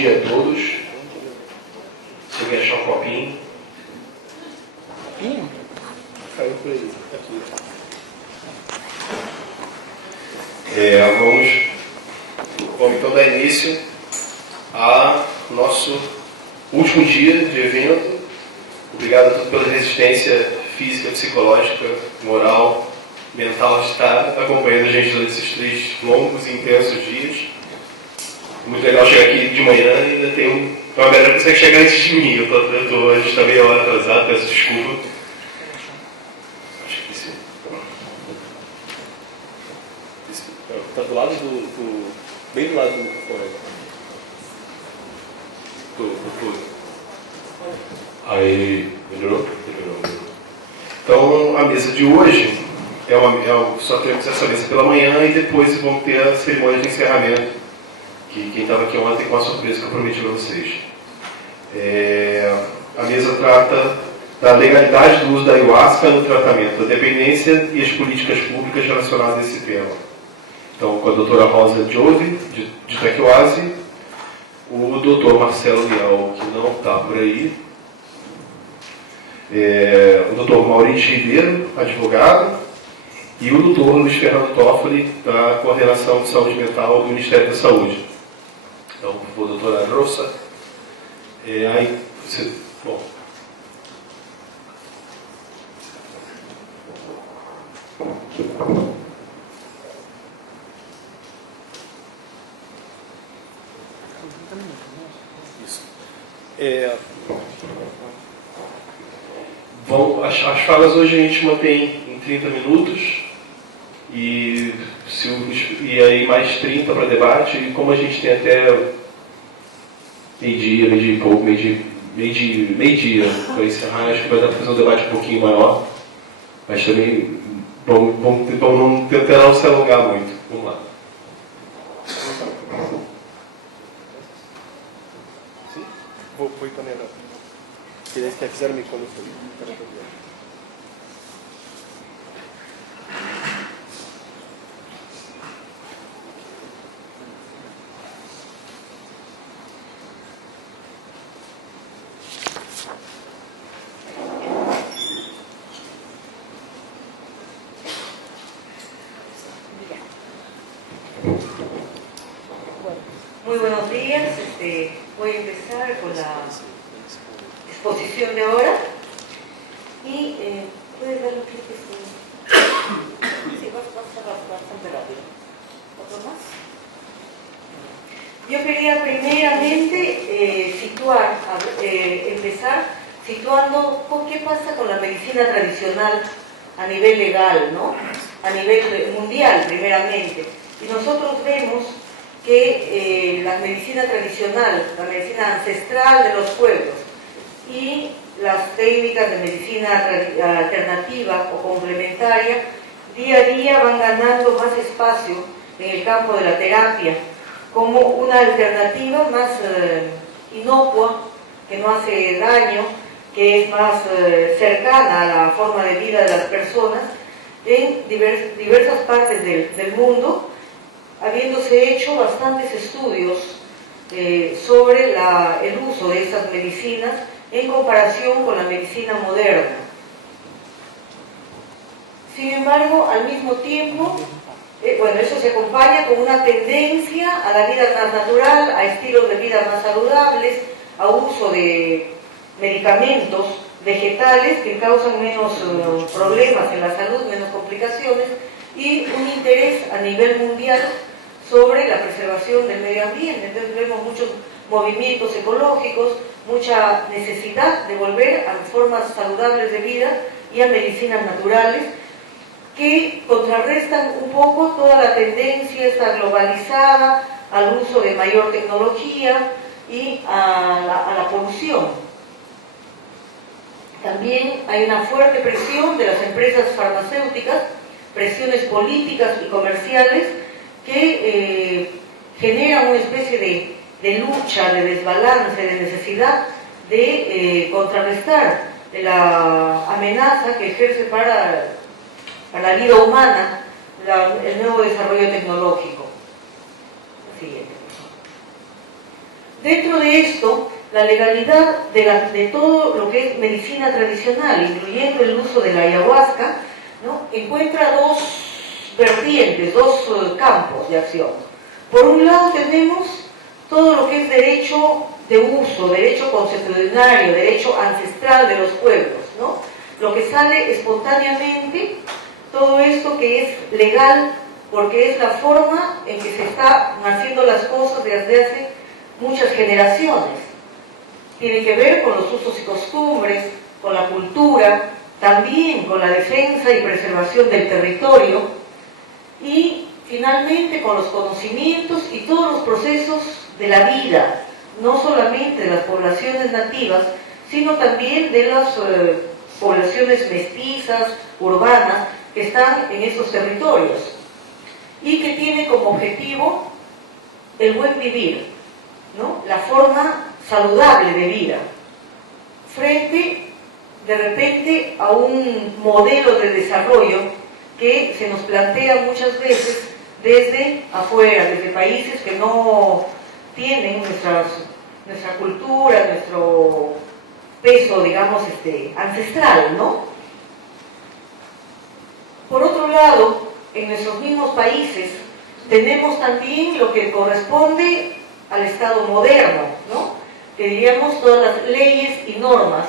dia a todos. Se alguém achar um copinho. Copinho? Caiu por aí. Aqui. Vamos então dar início ao nosso último dia de evento. Obrigado a todos pela resistência física, psicológica, moral, mental de estar acompanhando a gente durante esses 3 longos e intensos dias. Muito legal chegar aqui de manhã e ainda tem uma galera que consegue chegar antes de mim. A gente está meia hora atrasado, peço desculpa. Acho que sim. Está do lado bem do lado do microfone. Tudo. Aí, melhorou? Então, a mesa de hoje só temos essa mesa pela manhã e depois vamos ter a cerimônia de encerramento, que quem estava aqui ontem com a surpresa que eu prometi para vocês. A mesa trata da legalidade do uso da ayahuasca no tratamento da dependência e as políticas públicas relacionadas a esse tema. Então, com a doutora Rosa Giove, de Itaquioase, o doutor Marcelo Leal, que não está por aí, o doutor Maurício Ribeiro, advogado, e o doutor Luiz Fernando Toffoli, da Coordenação de Saúde Mental do Ministério da Saúde. Então, por favor, doutora Rosa. Bom. Isso. Bom, as falas hoje a gente mantém em 30 minutos e aí mais 30 para debate, e como a gente tem até meio-dia e pouco, meio-dia para encerrar, acho que vai dar para fazer um debate um pouquinho maior, mas também vamos tentar não se alongar muito. Vamos lá. Sim? Vou também não. Eles fizeram me quando foi. Muy buenos días. Voy a empezar con la exposición de ahora. Y puedes dar un clic. Sí, vas bastante rápido. ¿Otro más? Yo quería primeramente empezar situando qué pasa con la medicina tradicional a nivel legal, ¿no? A nivel mundial, primeramente. Y nosotros vemos que la medicina tradicional, la medicina ancestral de los pueblos y las técnicas de medicina alternativa o complementaria día a día van ganando más espacio en el campo de la terapia como una alternativa más inocua, que no hace daño, que es más cercana a la forma de vida de las personas en diversas partes del mundo, habiéndose hecho bastantes estudios sobre el uso de estas medicinas en comparación con la medicina moderna. Sin embargo, al mismo tiempo, eso se acompaña con una tendencia a la vida más natural, a estilos de vida más saludables, a uso de medicamentos vegetales que causan menos problemas en la salud, menos complicaciones, y un interés a nivel mundial sobre la preservación del medio ambiente. Entonces vemos muchos movimientos ecológicos, mucha necesidad de volver a formas saludables de vida y a medicinas naturales que contrarrestan un poco toda la tendencia esta globalizada al uso de mayor tecnología y a la polución. También hay una fuerte presión de las empresas farmacéuticas, presiones políticas y comerciales que generan una especie de lucha, de desbalance, de necesidad de contrarrestar la amenaza que ejerce para la vida humana el nuevo desarrollo tecnológico. Siguiente. Dentro de esto, la legalidad de todo lo que es medicina tradicional, incluyendo el uso de la ayahuasca, ¿no?, encuentra dos vertientes, dos campos de acción. Por un lado tenemos todo lo que es derecho de uso, derecho consuetudinario, derecho ancestral de los pueblos, ¿no?, lo que sale espontáneamente, todo esto que es legal, porque es la forma en que se están haciendo las cosas desde hace muchas generaciones. Tiene que ver con los usos y costumbres, con la cultura, también con la defensa y preservación del territorio y finalmente con los conocimientos y todos los procesos de la vida, no solamente de las poblaciones nativas, sino también de las poblaciones mestizas, urbanas, que están en estos territorios y que tiene como objetivo el buen vivir, ¿no?, la forma saludable de vida, frente de repente a un modelo de desarrollo que se nos plantea muchas veces desde afuera, desde países que no tienen nuestra cultura, nuestro peso, digamos, ancestral, ¿no? Por otro lado, en nuestros mismos países tenemos también lo que corresponde al Estado moderno, ¿no?, que diríamos todas las leyes y normas,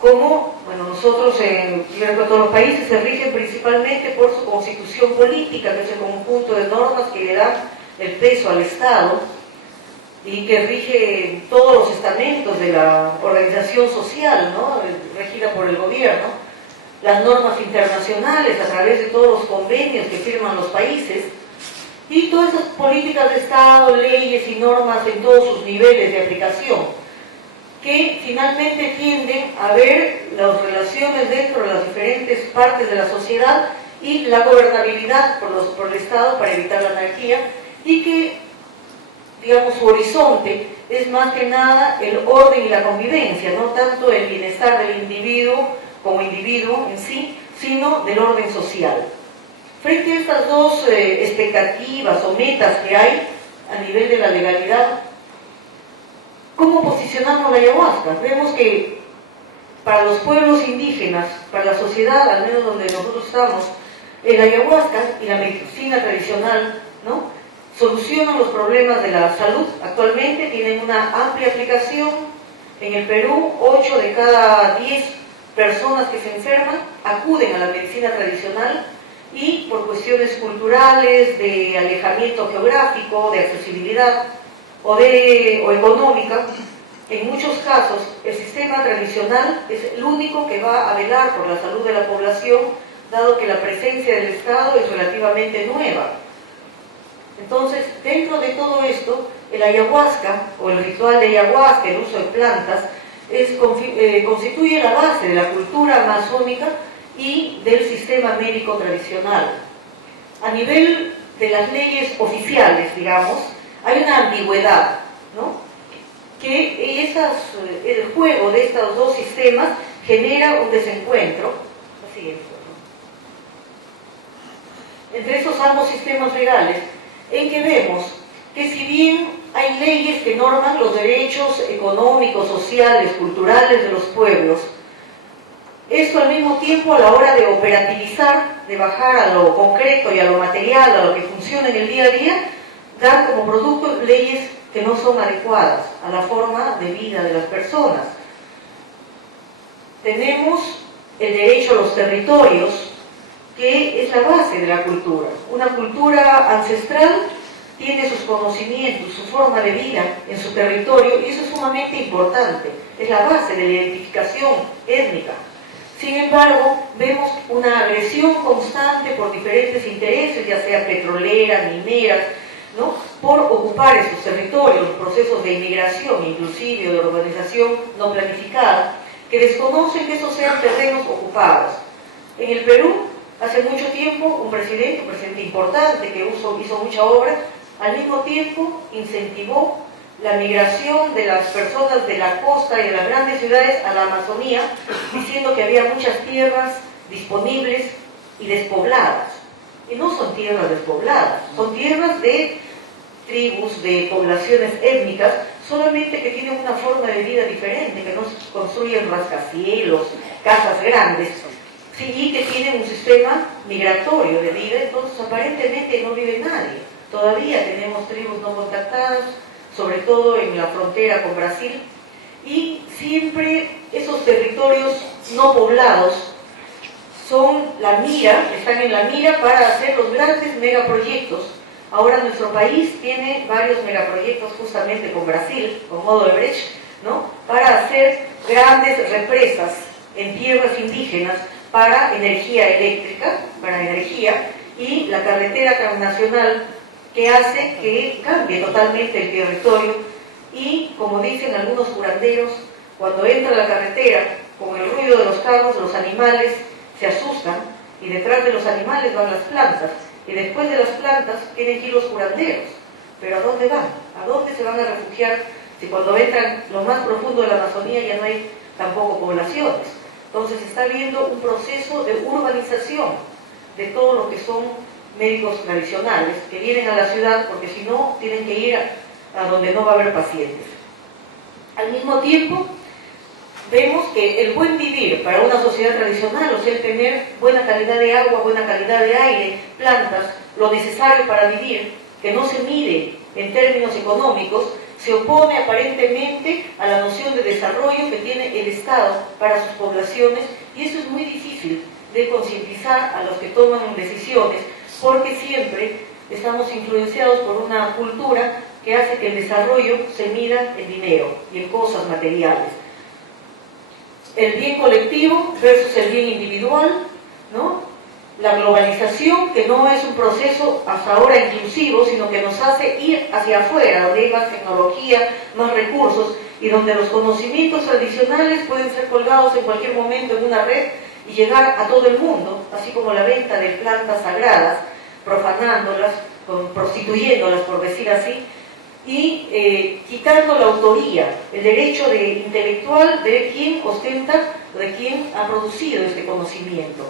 como, bueno, nosotros en todos los países se rigen principalmente por su constitución política, que es el conjunto de normas que le dan el peso al Estado y que rige todos los estamentos de la organización social, ¿no?, regida por el gobierno, las normas internacionales a través de todos los convenios que firman los países, y todas esas políticas de Estado, leyes y normas en todos sus niveles de aplicación, que finalmente tienden a ver las relaciones dentro de las diferentes partes de la sociedad y la gobernabilidad por el Estado para evitar la anarquía, y que, digamos, su horizonte es más que nada el orden y la convivencia, no tanto el bienestar del individuo como individuo en sí, sino del orden social. Frente a estas dos expectativas o metas que hay a nivel de la legalidad, ¿cómo posicionamos la ayahuasca? Vemos que para los pueblos indígenas, para la sociedad, al menos donde nosotros estamos, la ayahuasca y la medicina tradicional, ¿no?, solucionan los problemas de la salud. Actualmente tienen una amplia aplicación. En el Perú, 8 de cada 10 personas que se enferman acuden a la medicina tradicional, y por cuestiones culturales, de alejamiento geográfico, de accesibilidad o económica, en muchos casos el sistema tradicional es el único que va a velar por la salud de la población, dado que la presencia del Estado es relativamente nueva. Entonces, dentro de todo esto, el ayahuasca o el ritual de ayahuasca, el uso de plantas, constituye la base de la cultura amazónica y del sistema médico tradicional. A nivel de las leyes oficiales, digamos, hay una ambigüedad, ¿no?, que el juego de estos dos sistemas genera un desencuentro. La siguiente, ¿no?, entre esos ambos sistemas legales, en que vemos que si bien hay leyes que norman los derechos económicos, sociales, culturales de los pueblos, esto al mismo tiempo, a la hora de operativizar, de bajar a lo concreto y a lo material, a lo que funciona en el día a día, dan como producto leyes que no son adecuadas a la forma de vida de las personas. Tenemos el derecho a los territorios, que es la base de la cultura. Una cultura ancestral tiene sus conocimientos, su forma de vida en su territorio, y eso es sumamente importante, es la base de la identificación étnica. Sin embargo, vemos una agresión constante por diferentes intereses, ya sea petroleras, mineras, ¿no?, por ocupar esos territorios, procesos de inmigración, inclusive de urbanización no planificada, que desconocen que esos sean terrenos ocupados. En el Perú, hace mucho tiempo, un presidente importante que hizo mucha obra, al mismo tiempo incentivó la migración de las personas de la costa y de las grandes ciudades a la Amazonía, diciendo que había muchas tierras disponibles y despobladas. Y no son tierras despobladas, son tierras de tribus, de poblaciones étnicas, solamente que tienen una forma de vida diferente, que no construyen rascacielos, casas grandes, sí, y que tienen un sistema migratorio de vida, entonces aparentemente no vive nadie. Todavía tenemos tribus no contactadas, sobre todo en la frontera con Brasil, y siempre esos territorios no poblados son la mira, están en la mira para hacer los grandes megaproyectos. Ahora nuestro país tiene varios megaproyectos justamente con Brasil, con Odebrecht, ¿no? Para hacer grandes represas en tierras indígenas para energía eléctrica, para energía, y la carretera transnacional que hace que cambie totalmente el territorio. Y como dicen algunos curanderos, cuando entra la carretera, con el ruido de los carros, los animales se asustan, y detrás de los animales van las plantas, y después de las plantas tienen que ir los curanderos. Pero ¿a dónde van? ¿A dónde se van a refugiar si cuando entran lo más profundo de la Amazonía ya no hay tampoco poblaciones? Entonces está habiendo un proceso de urbanización de todo lo que son médicos tradicionales, que vienen a la ciudad porque si no tienen que ir a donde no va a haber pacientes. Al mismo tiempo, vemos que el buen vivir para una sociedad tradicional, o sea, el tener buena calidad de agua, buena calidad de aire, plantas, lo necesario para vivir, que no se mide en términos económicos, se opone aparentemente a la noción de desarrollo que tiene el Estado para sus poblaciones, y eso es muy difícil de concientizar a los que toman decisiones, porque siempre estamos influenciados por una cultura que hace que el desarrollo se mida en dinero y en cosas materiales. El bien colectivo versus el bien individual, ¿no? La globalización, que no es un proceso hasta ahora inclusivo, sino que nos hace ir hacia afuera, donde hay más tecnología, más recursos, y donde los conocimientos tradicionales pueden ser colgados en cualquier momento en una red y llegar a todo el mundo, así como la venta de plantas sagradas, profanándolas, prostituyéndolas, por decir así, y quitando la autoría, el derecho intelectual de quien ostenta, de quien ha producido este conocimiento.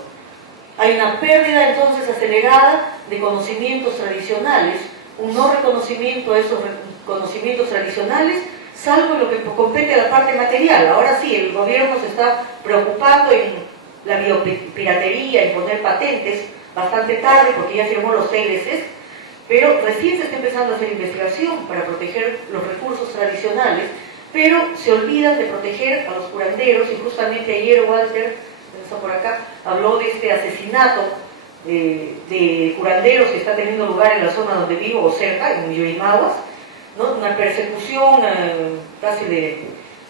Hay una pérdida entonces acelerada de conocimientos tradicionales, un no reconocimiento de esos conocimientos tradicionales, salvo en lo que compete a la parte material. Ahora sí, el gobierno se está preocupando en la biopiratería, en poner patentes, bastante tarde porque ya firmó los TLCs, pero recién se está empezando a hacer investigación para proteger los recursos tradicionales, pero se olvidan de proteger a los curanderos, y justamente ayer Walter, que está por acá, habló de este asesinato de curanderos que está teniendo lugar en la zona donde vivo o cerca, en Yurimaguas, ¿no? Una persecución casi de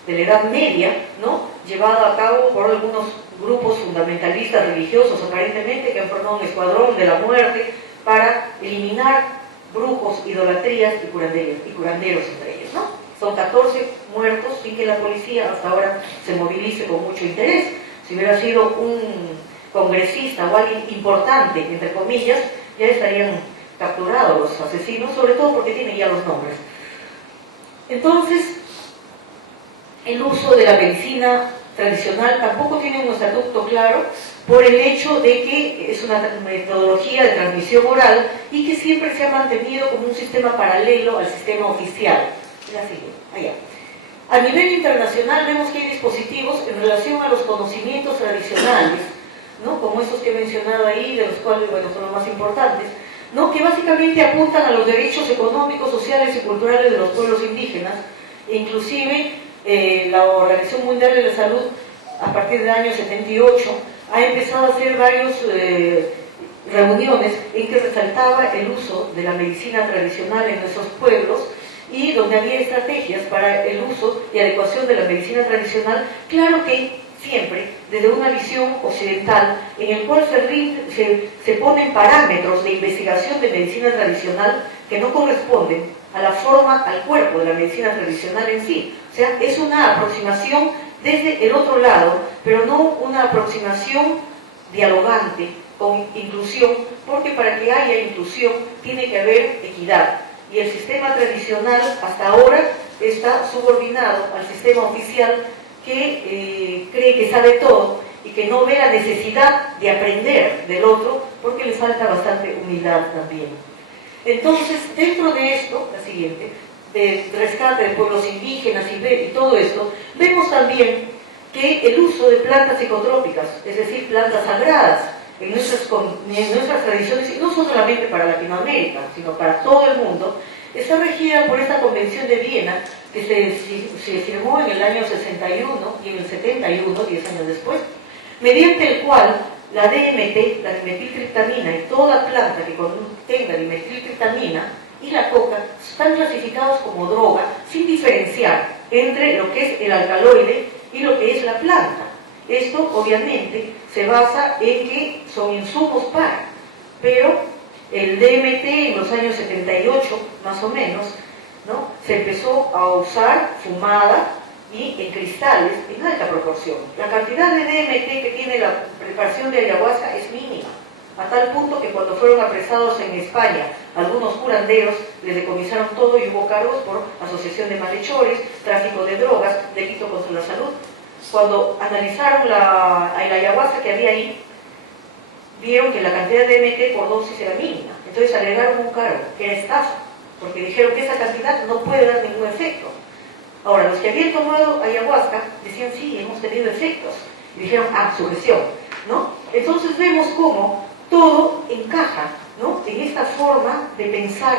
la Edad Media, ¿no? Llevada a cabo por algunos grupos fundamentalistas religiosos aparentemente, que han formado un escuadrón de la muerte para eliminar brujos, idolatrías y curanderos entre ellos, ¿no? Son 14 muertos sin que la policía hasta ahora se movilice con mucho interés. Si hubiera sido un congresista o alguien importante, entre comillas, ya estarían capturados los asesinos, sobre todo porque tienen ya los nombres. Entonces, el uso de la medicina tradicional tampoco tiene un estatuto claro, por el hecho de que es una metodología de transmisión oral y que siempre se ha mantenido como un sistema paralelo al sistema oficial. Allá. A nivel internacional vemos que hay dispositivos en relación a los conocimientos tradicionales, ¿no? Como estos que he mencionado ahí, de los cuales, bueno, son los más importantes, ¿no? Que básicamente apuntan a los derechos económicos, sociales y culturales de los pueblos indígenas. Inclusive la Organización Mundial de la Salud, a partir del año 78, ha empezado a hacer varias reuniones en que resaltaba el uso de la medicina tradicional en nuestros pueblos, y donde había estrategias para el uso y adecuación de la medicina tradicional, claro que siempre desde una visión occidental, en el cual se ponen parámetros de investigación de medicina tradicional que no corresponden a la forma, al cuerpo de la medicina tradicional en sí. O sea, es una aproximación desde el otro lado, pero no una aproximación dialogante, con inclusión, porque para que haya inclusión tiene que haber equidad. Y el sistema tradicional hasta ahora está subordinado al sistema oficial, que cree que sabe todo y que no ve la necesidad de aprender del otro, porque le falta bastante humildad también. Entonces, dentro de esto, la siguiente, de rescate de pueblos indígenas y todo esto, vemos también que el uso de plantas psicotrópicas, es decir, plantas sagradas, en nuestras tradiciones, y no solamente para Latinoamérica, sino para todo el mundo, está regida por esta Convención de Viena, que se firmó en el año 61 y en el 71, 10 años después, mediante el cual la DMT, la dimetiltriptamina, y toda planta que contenga dimetiltriptamina y la coca están clasificados como droga sin diferenciar entre lo que es el alcaloide y lo que es la planta. Esto obviamente se basa en que son insumos para, pero el DMT en los años 78 más o menos, ¿no?, se empezó a usar fumada y en cristales en alta proporción. La cantidad de DMT que tiene la preparación de ayahuasca es mínima, a tal punto que cuando fueron apresados en España algunos curanderos, les decomisaron todo y hubo cargos por asociación de malhechores, tráfico de drogas, delito contra la salud. Cuando analizaron la ayahuasca que había ahí, vieron que la cantidad de DMT por dosis era mínima. Entonces agregaron un cargo, que era estafa, porque dijeron que esa cantidad no puede dar ningún efecto. Ahora, los que habían tomado ayahuasca decían, sí, hemos tenido efectos. Y dijeron, sujeción, ¿no? Entonces vemos cómo todo encaja, ¿no?, en esta forma de pensar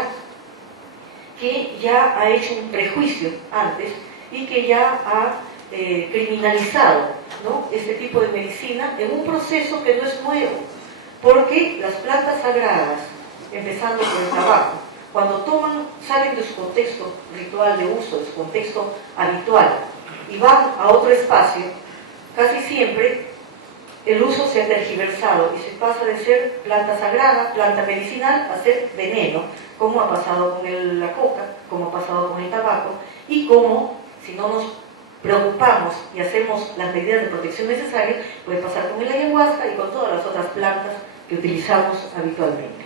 que ya ha hecho un prejuicio antes y que ya ha criminalizado, ¿no?, este tipo de medicina en un proceso que no es nuevo, porque las plantas sagradas, empezando por el tabaco, cuando salen de su contexto ritual de uso, de su contexto habitual, y van a otro espacio, casi siempre el uso se ha tergiversado y se pasa de ser planta sagrada, planta medicinal, a ser veneno, como ha pasado con la coca, como ha pasado con el tabaco, y como, si no nos preocupamos y hacemos las medidas de protección necesarias, puede pasar con el ayahuasca y con todas las otras plantas que utilizamos habitualmente.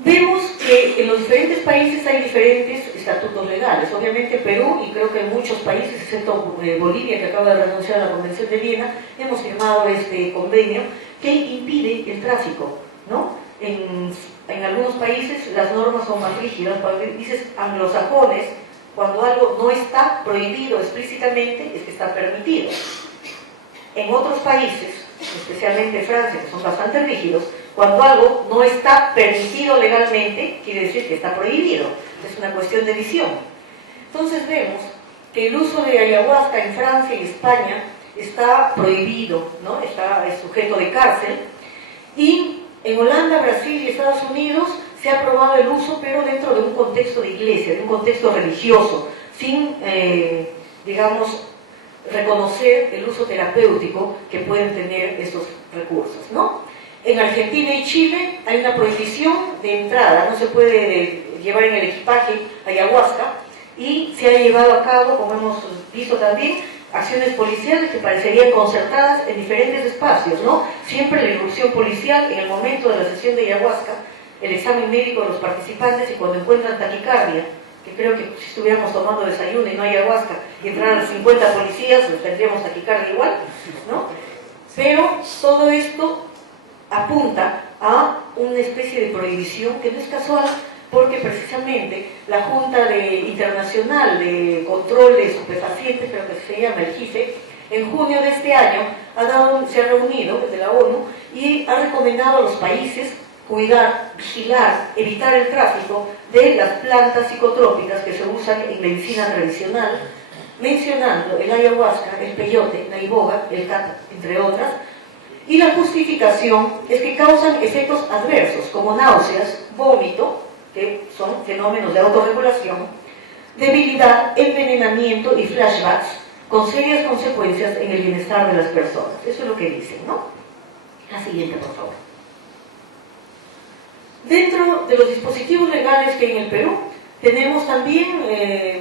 Vemos que en los diferentes países hay diferentes estatutos legales. Obviamente Perú, y creo que en muchos países, excepto Bolivia, que acaba de renunciar a la Convención de Viena, hemos firmado este convenio que impide el tráfico, ¿no? En algunos países las normas son más rígidas. Para países anglosajones, cuando algo no está prohibido explícitamente, es que está permitido. En otros países, especialmente Francia, que son bastante rígidos, cuando algo no está permitido legalmente, quiere decir que está prohibido. Es una cuestión de visión. Entonces vemos que el uso de ayahuasca en Francia y España está prohibido, ¿no? Es sujeto de cárcel. Y en Holanda, Brasil y Estados Unidos se ha aprobado el uso, pero dentro de un contexto de iglesia, de un contexto religioso, sin, digamos, reconocer el uso terapéutico que pueden tener estos recursos, ¿no? En Argentina y Chile hay una prohibición de entrada, no se puede llevar en el equipaje ayahuasca, y se ha llevado a cabo, como hemos visto también, acciones policiales que parecerían concertadas en diferentes espacios, ¿no? Siempre la irrupción policial en el momento de la sesión de ayahuasca, el examen médico de los participantes, y cuando encuentran taquicardia, que creo que si estuviéramos tomando desayuno y no hay ayahuasca y entraran 50 policías, pues tendríamos taquicardia igual, ¿no? Pero todo esto apunta a una especie de prohibición que no es casual, porque precisamente la Junta Internacional de Control de Estupefacientes, creo que se llama el JIFE, en junio de este año se ha reunido desde la ONU y ha recomendado a los países cuidar, vigilar, evitar el tráfico de las plantas psicotrópicas que se usan en medicina tradicional, mencionando el ayahuasca, el peyote, la iboga, el kata, entre otras. Y la justificación es que causan efectos adversos, como náuseas, vómito, que son fenómenos de autorregulación, debilidad, envenenamiento y flashbacks, con serias consecuencias en el bienestar de las personas. Eso es lo que dicen, ¿no? La siguiente, por favor. Dentro de los dispositivos legales que hay en el Perú, tenemos también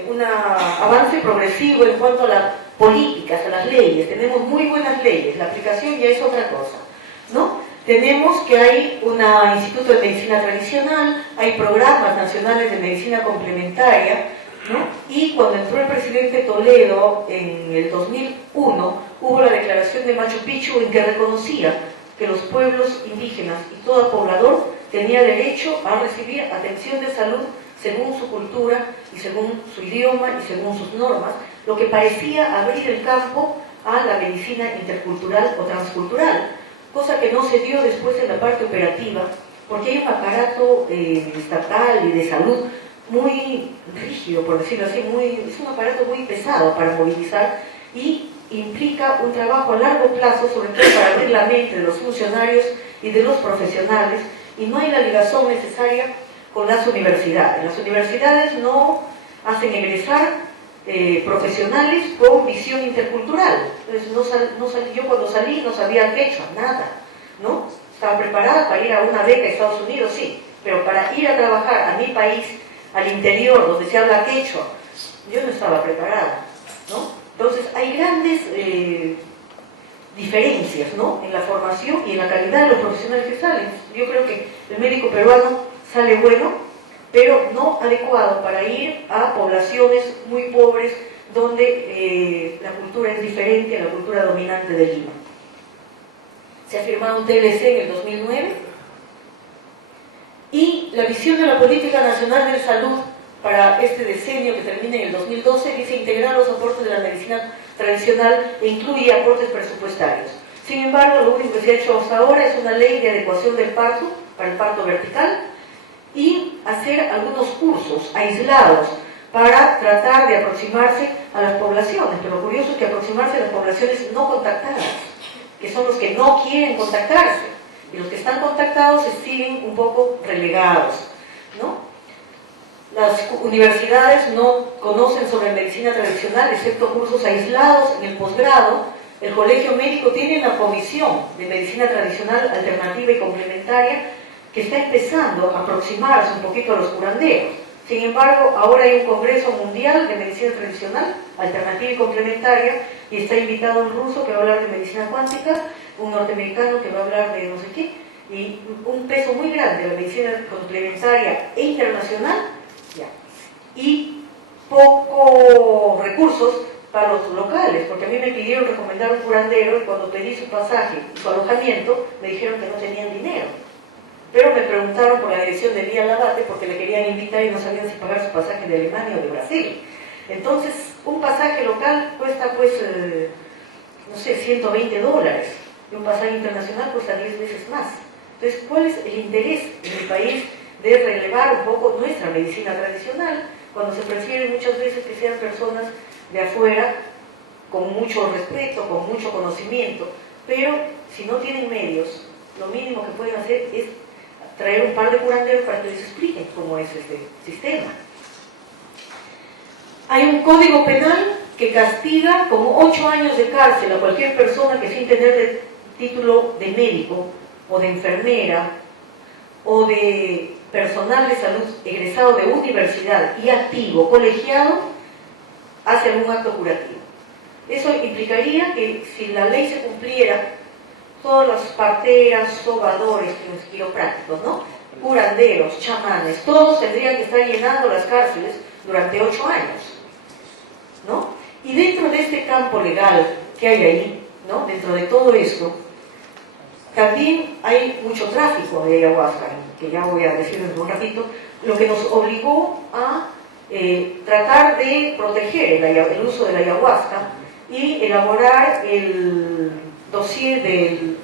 un avance progresivo en cuanto a las políticas, a las leyes. Tenemos muy buenas leyes, la aplicación ya es otra cosa, ¿no? Tenemos que hay un Instituto de Medicina Tradicional, hay programas nacionales de medicina complementaria, ¿no? Y cuando entró el presidente Toledo en el 2001, hubo la declaración de Machu Picchu en que reconocía que los pueblos indígenas y todo poblador tenía derecho a recibir atención de salud según su cultura y según su idioma y según sus normas, lo que parecía abrir el campo a la medicina intercultural o transcultural, cosa que no se dio después en la parte operativa, porque hay un aparato estatal y de salud muy rígido, por decirlo así, es un aparato muy pesado para movilizar y implica un trabajo a largo plazo, sobre todo para abrir la mente de los funcionarios y de los profesionales, y no hay la ligación necesaria con las universidades. Las universidades no hacen egresar profesionales con visión intercultural. Entonces, yo cuando salí no sabía quechua, nada, ¿no? Estaba preparada para ir a una beca a Estados Unidos, sí, pero para ir a trabajar a mi país, al interior, donde se habla quechua, yo no estaba preparada, ¿no? Entonces, hay grandes diferencias, ¿no?, en la formación y en la calidad de los profesionales que salen. Yo creo que el médico peruano sale bueno, pero no adecuado para ir a poblaciones muy pobres donde la cultura es diferente a la cultura dominante de Lima. Se ha firmado un TLC en el 2009 y la visión de la Política Nacional de Salud para este decenio que termina en el 2012 dice integrar los aportes de la medicina tradicional e incluye aportes presupuestarios. Sin embargo, lo único que se ha hecho hasta ahora es una ley de adecuación del parto para el parto vertical y hacer algunos cursos aislados para tratar de aproximarse a las poblaciones, pero lo curioso es que aproximarse a las poblaciones no contactadas, que son los que no quieren contactarse, y los que están contactados se siguen un poco relegados, ¿no? Las universidades no conocen sobre medicina tradicional, excepto cursos aislados en el posgrado. El colegio médico tiene una comisión de medicina tradicional alternativa y complementaria que está empezando a aproximarse un poquito a los curanderos. Sin embargo, ahora hay un congreso mundial de medicina tradicional, alternativa y complementaria, y está invitado un ruso que va a hablar de medicina cuántica, un norteamericano que va a hablar de no sé qué, y un peso muy grande de la medicina complementaria e internacional, ya. Y pocos recursos para los locales, porque a mí me pidieron recomendar un curandero y cuando pedí su pasaje y su alojamiento, me dijeron que no tenían dinero. Pero me preguntaron por la dirección de Vía Labate porque le querían invitar y no sabían si pagar su pasaje de Alemania o de Brasil. Entonces, un pasaje local cuesta, pues, no sé, $120, y un pasaje internacional cuesta 10 veces más. Entonces, ¿cuál es el interés en el país de relevar un poco nuestra medicina tradicional cuando se prefiere muchas veces que sean personas de afuera con mucho respeto, con mucho conocimiento, pero si no tienen medios, lo mínimo que pueden hacer es traer un par de curanderos para que les expliquen cómo es este sistema. Hay un código penal que castiga como 8 años de cárcel a cualquier persona que sin tener título de médico o de enfermera o de personal de salud egresado de universidad y activo, colegiado, hace algún acto curativo. Eso implicaría que si la ley se cumpliera, todas las parteras, sobadores, los quiroprácticos, ¿no?, curanderos, chamanes, todos tendrían que estar llenando las cárceles durante 8 años, ¿no? Y dentro de este campo legal que hay ahí, ¿no?, dentro de todo esto, también hay mucho tráfico de ayahuasca, que ya voy a decirles un ratito, lo que nos obligó a tratar de proteger el uso de la ayahuasca y elaborar el dossier del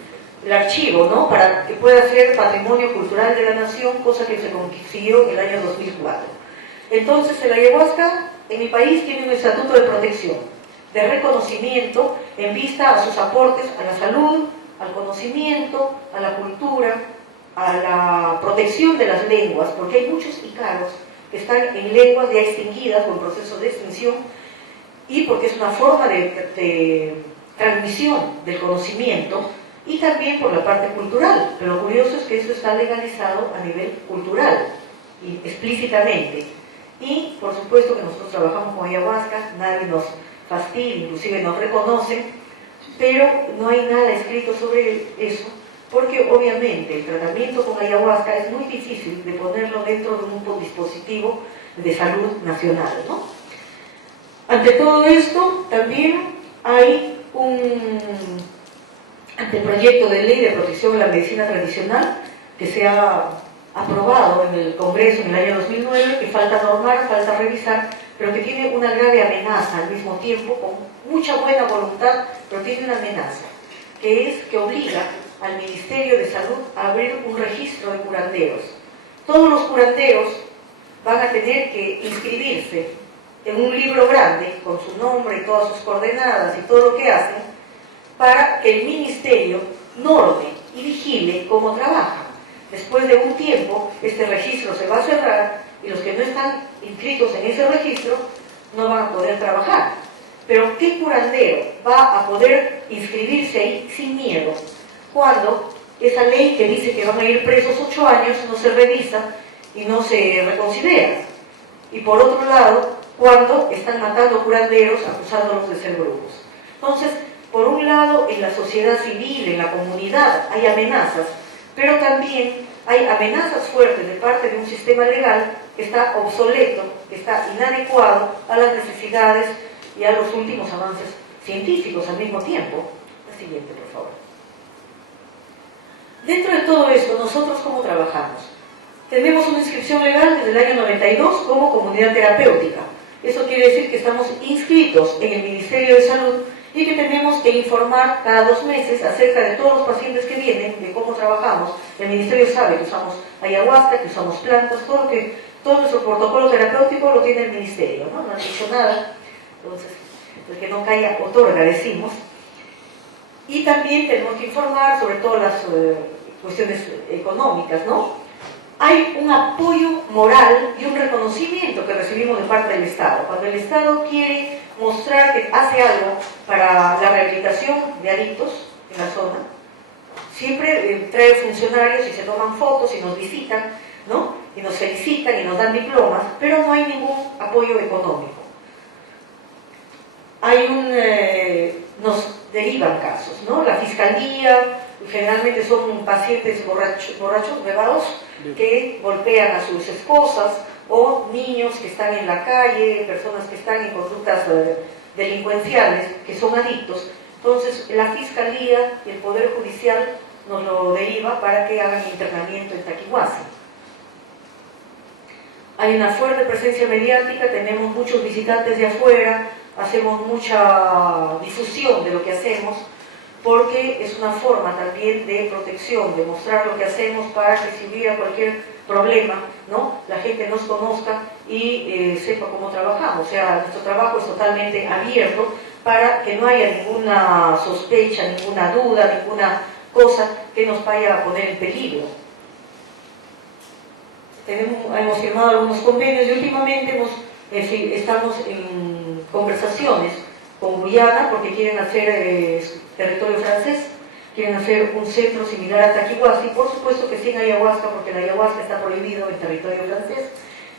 archivo, ¿no?, para que pueda ser patrimonio cultural de la nación, cosa que se consiguió en el año 2004. Entonces, el ayahuasca en mi país tiene un estatuto de protección, de reconocimiento en vista a sus aportes a la salud, al conocimiento, a la cultura, a la protección de las lenguas, porque hay muchos ícaros que están en lenguas ya extinguidas o en proceso de extinción, y porque es una forma de transmisión del conocimiento, y también por la parte cultural. Pero lo curioso es que eso está legalizado a nivel cultural, y explícitamente. Y por supuesto que nosotros trabajamos con ayahuasca, nadie nos fastidia, inclusive nos reconocen, pero no hay nada escrito sobre eso, porque obviamente el tratamiento con ayahuasca es muy difícil de ponerlo dentro de un dispositivo de salud nacional, ¿no? Ante todo esto, también hay un anteproyecto de ley de protección de la medicina tradicional que se ha aprobado en el Congreso en el año 2009, que falta normar, falta revisar, pero que tiene una grave amenaza al mismo tiempo, con mucha buena voluntad, pero tiene una amenaza, que es que obliga al Ministerio de Salud a abrir un registro de curanderos. Todos los curanderos van a tener que inscribirse en un libro grande, con su nombre y todas sus coordenadas y todo lo que hacen, para que el Ministerio norme y vigile cómo trabajan. Después de un tiempo, este registro se va a cerrar y los que no están inscritos en ese registro no van a poder trabajar. Pero ¿qué curandero va a poder inscribirse ahí sin miedo cuando esa ley que dice que van a ir presos 8 años no se revisa y no se reconsidera? Y por otro lado, cuando están matando curanderos acusándolos de ser brujos. Entonces, por un lado, en la sociedad civil, en la comunidad, hay amenazas, pero también hay amenazas fuertes de parte de un sistema legal que está obsoleto, que está inadecuado a las necesidades y a los últimos avances científicos al mismo tiempo. La siguiente, por favor. Dentro de todo esto, ¿nosotros cómo trabajamos? Tenemos una inscripción legal desde el año 92 como comunidad terapéutica. Eso quiere decir que estamos inscritos en el Ministerio de Salud y que tenemos que informar cada 2 meses acerca de todos los pacientes que vienen, de cómo trabajamos. El Ministerio sabe que usamos ayahuasca, que usamos plantas, todo nuestro protocolo terapéutico lo tiene el Ministerio, ¿no? No han dicho nada. Entonces, el que no calla, otorga, decimos. Y también tenemos que informar sobre todas las cuestiones económicas, ¿no? Hay un apoyo moral y un reconocimiento que recibimos de parte del Estado. Cuando el Estado quiere mostrar que hace algo para la rehabilitación de adictos en la zona, siempre trae funcionarios y se toman fotos y nos visitan, ¿no? Y nos felicitan y nos dan diplomas, pero no hay ningún apoyo económico. Nos derivan casos, ¿no? La fiscalía, generalmente son pacientes borrachos, bebados, que golpean a sus esposas, o niños que están en la calle, personas que están en conductas delincuenciales, que son adictos. Entonces, la Fiscalía y el Poder Judicial nos lo deriva para que hagan internamiento en Taquihuasi. Hay una fuerte presencia mediática, tenemos muchos visitantes de afuera, hacemos mucha difusión de lo que hacemos, porque es una forma también de protección, de mostrar lo que hacemos para que si hubiera cualquier problema, ¿no?, la gente nos conozca y sepa cómo trabajamos. O sea, nuestro trabajo es totalmente abierto para que no haya ninguna sospecha, ninguna duda, ninguna cosa que nos vaya a poner en peligro. Hemos firmado algunos convenios y últimamente estamos en conversaciones con Guyana porque quieren hacer territorio francés, quieren hacer un centro similar a Taquihuasi, por supuesto que sin ayahuasca, porque la ayahuasca está prohibido en territorio francés,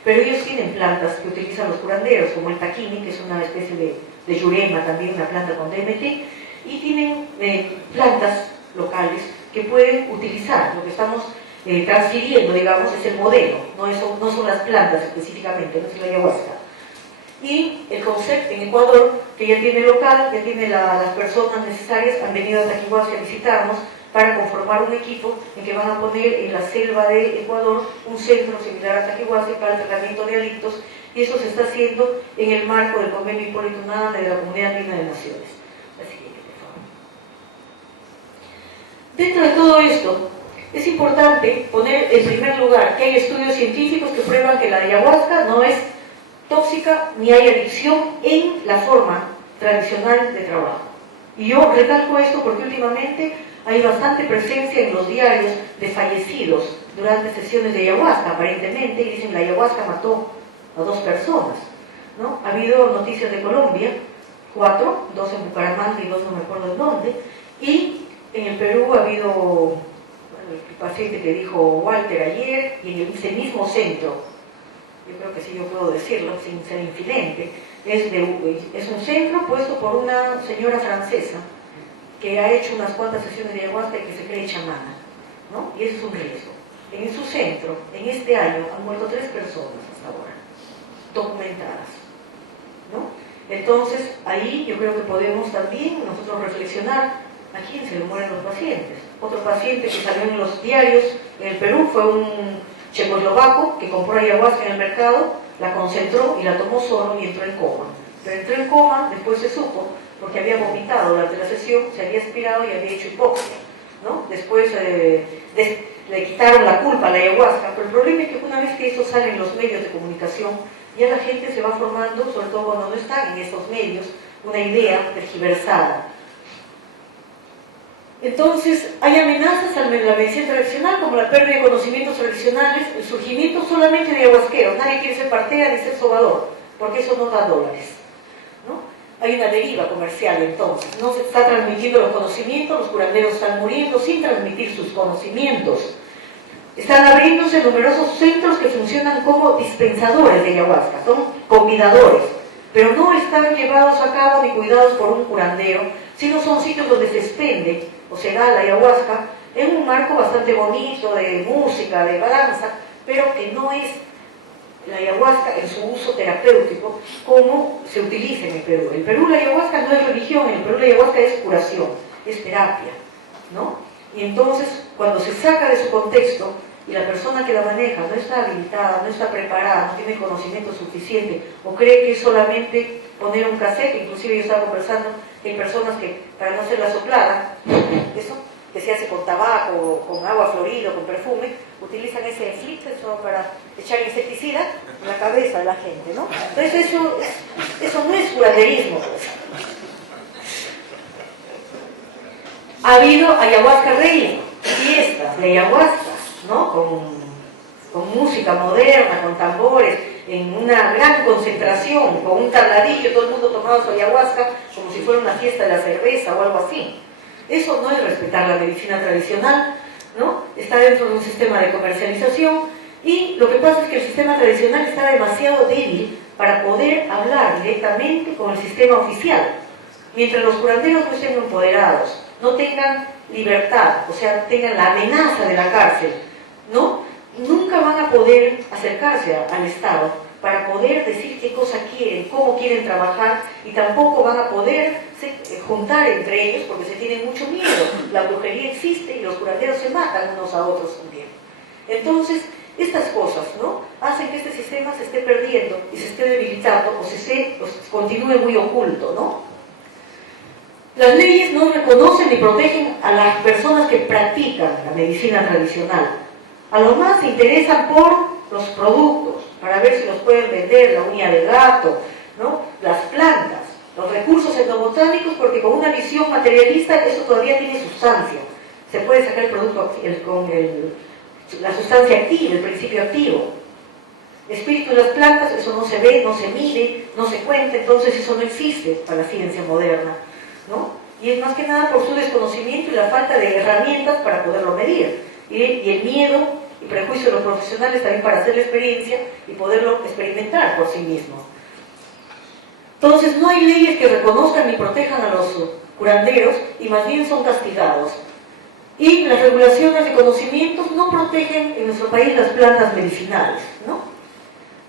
pero ellos tienen plantas que utilizan los curanderos, como el taquini, que es una especie de yurema, también una planta con DMT, y tienen plantas locales que pueden utilizar. Lo que estamos transfiriendo, digamos, es el modelo, no son las plantas específicamente, no es la ayahuasca. Y el concepto en Ecuador, que ya tiene local, ya tiene las personas necesarias, han venido a Taquihuasi a visitarnos para conformar un equipo en que van a poner en la selva de Ecuador un centro similar a Taquihuasi para el tratamiento de adictos, y eso se está haciendo en el marco del convenio Hipólito Unanue de la Comunidad Andina de Naciones. La siguiente, por favor. Dentro de todo esto, es importante poner en primer lugar que hay estudios científicos que prueban que la ayahuasca no es tóxica ni hay adicción en la forma tradicional de trabajo. Y yo recalco esto porque últimamente hay bastante presencia en los diarios de fallecidos durante sesiones de ayahuasca, aparentemente, y dicen que la ayahuasca mató a 2 personas, ¿no? Ha habido noticias de Colombia, 4, 2 en Bucaramanga y 2 no me acuerdo en dónde, y en el Perú ha habido el paciente que dijo Walter ayer, y en ese mismo centro, yo creo que sí yo puedo decirlo sin ser infidente, es un centro puesto por una señora francesa que ha hecho unas cuantas sesiones de ayahuasca y que se cree chamana, ¿no? Y ese es un riesgo. En su centro, en este año, han muerto 3 personas hasta ahora, documentadas, ¿no? Entonces, ahí yo creo que podemos también nosotros reflexionar a quién se le mueren los pacientes. Otro paciente que salió en los diarios en el Perú fue un checoslovaco que compró ayahuasca en el mercado, la concentró y la tomó solo y entró en coma. Pero entró en coma, después se supo, porque había vomitado durante la sesión, se había expirado y había hecho hipoxia, ¿no? Después le quitaron la culpa a la ayahuasca, pero el problema es que una vez que eso sale en los medios de comunicación, ya la gente se va formando, sobre todo cuando no están en estos medios, una idea tergiversada. Entonces, hay amenazas a la medicina tradicional, como la pérdida de conocimientos tradicionales, el surgimiento solamente de ayahuasqueros. Nadie quiere ser partera ni ser sobador, porque eso no da dólares, ¿no? Hay una deriva comercial entonces. No se está transmitiendo los conocimientos, los curanderos están muriendo sin transmitir sus conocimientos. Están abriéndose numerosos centros que funcionan como dispensadores de ayahuasca, son convidadores, pero no están llevados a cabo ni cuidados por un curandero, sino son sitios donde se expende o se da la ayahuasca en un marco bastante bonito de música, de danza, pero que no es la ayahuasca en su uso terapéutico como se utiliza en el Perú. En el Perú la ayahuasca no es religión, en el Perú la ayahuasca es curación, es terapia, ¿no? Y entonces, cuando se saca de su contexto y la persona que la maneja no está habilitada, no está preparada, no tiene conocimiento suficiente, o cree que es solamente poner un cassette, inclusive yo estaba conversando que hay personas que, para no hacer la soplada, eso, que se hace con tabaco, con agua florida, con perfume, utilizan ese flip, eso para echar insecticida en la cabeza de la gente, ¿no? Entonces eso no es curanderismo, pues. Ha habido ayahuasca rey, fiestas de ayahuasca, ¿no? Con música moderna, con tambores, en una gran concentración, con un tabladillo, todo el mundo tomaba su ayahuasca como si fuera una fiesta de la cerveza o algo así. Eso no es respetar la medicina tradicional, ¿no? Está dentro de un sistema de comercialización y lo que pasa es que el sistema tradicional está demasiado débil para poder hablar directamente con el sistema oficial. Mientras los curanderos no estén empoderados, no tengan libertad, o sea, tengan la amenaza de la cárcel, ¿no? Nunca van a poder acercarse al Estado para poder decir qué cosa quieren, cómo quieren trabajar, y tampoco van a poder juntar entre ellos porque se tienen mucho miedo. La brujería existe y los curanderos se matan unos a otros también. Entonces, estas cosas, ¿no?, hacen que este sistema se esté perdiendo y se esté debilitando o se continúe muy oculto, ¿no? Las leyes no reconocen ni protegen a las personas que practican la medicina tradicional. A lo más se interesan por los productos, para ver si los pueden vender, la uña de gato, ¿no?, las plantas, los recursos etnobotánicos, porque con una visión materialista eso todavía tiene sustancia. Se puede sacar el producto con la sustancia activa, el principio activo. Espíritu de las plantas, eso no se ve, no se mide, no se cuenta, entonces eso no existe para la ciencia moderna, ¿no? Y es más que nada por su desconocimiento y la falta de herramientas para poderlo medir. Y el miedo y prejuicio de los profesionales también para hacer la experiencia y poderlo experimentar por sí mismo. Entonces no hay leyes que reconozcan ni protejan a los curanderos y más bien son castigados. Y las regulaciones de conocimientos no protegen en nuestro país las plantas medicinales, ¿no?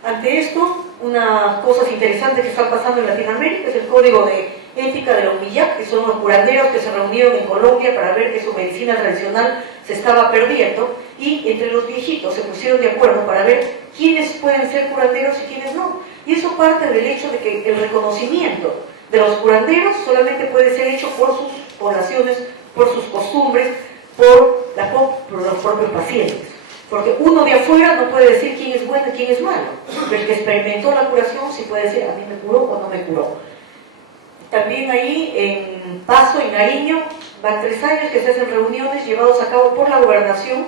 Ante esto, unas cosas interesantes que están pasando en Latinoamérica es el Código de Ética de la UMILLAC, que son los curanderos que se reunieron en Colombia para ver que su medicina tradicional se estaba perdiendo, y entre los viejitos se pusieron de acuerdo para ver quiénes pueden ser curanderos y quiénes no. Y eso parte del hecho de que el reconocimiento de los curanderos solamente puede ser hecho por sus poblaciones, por sus costumbres, por los propios pacientes. Porque uno de afuera no puede decir quién es bueno y quién es malo. Pero el que experimentó la curación sí puede decir a mí me curó o no me curó. También ahí en Pasto, en Nariño, van 3 años que se hacen reuniones llevadas a cabo por la gobernación,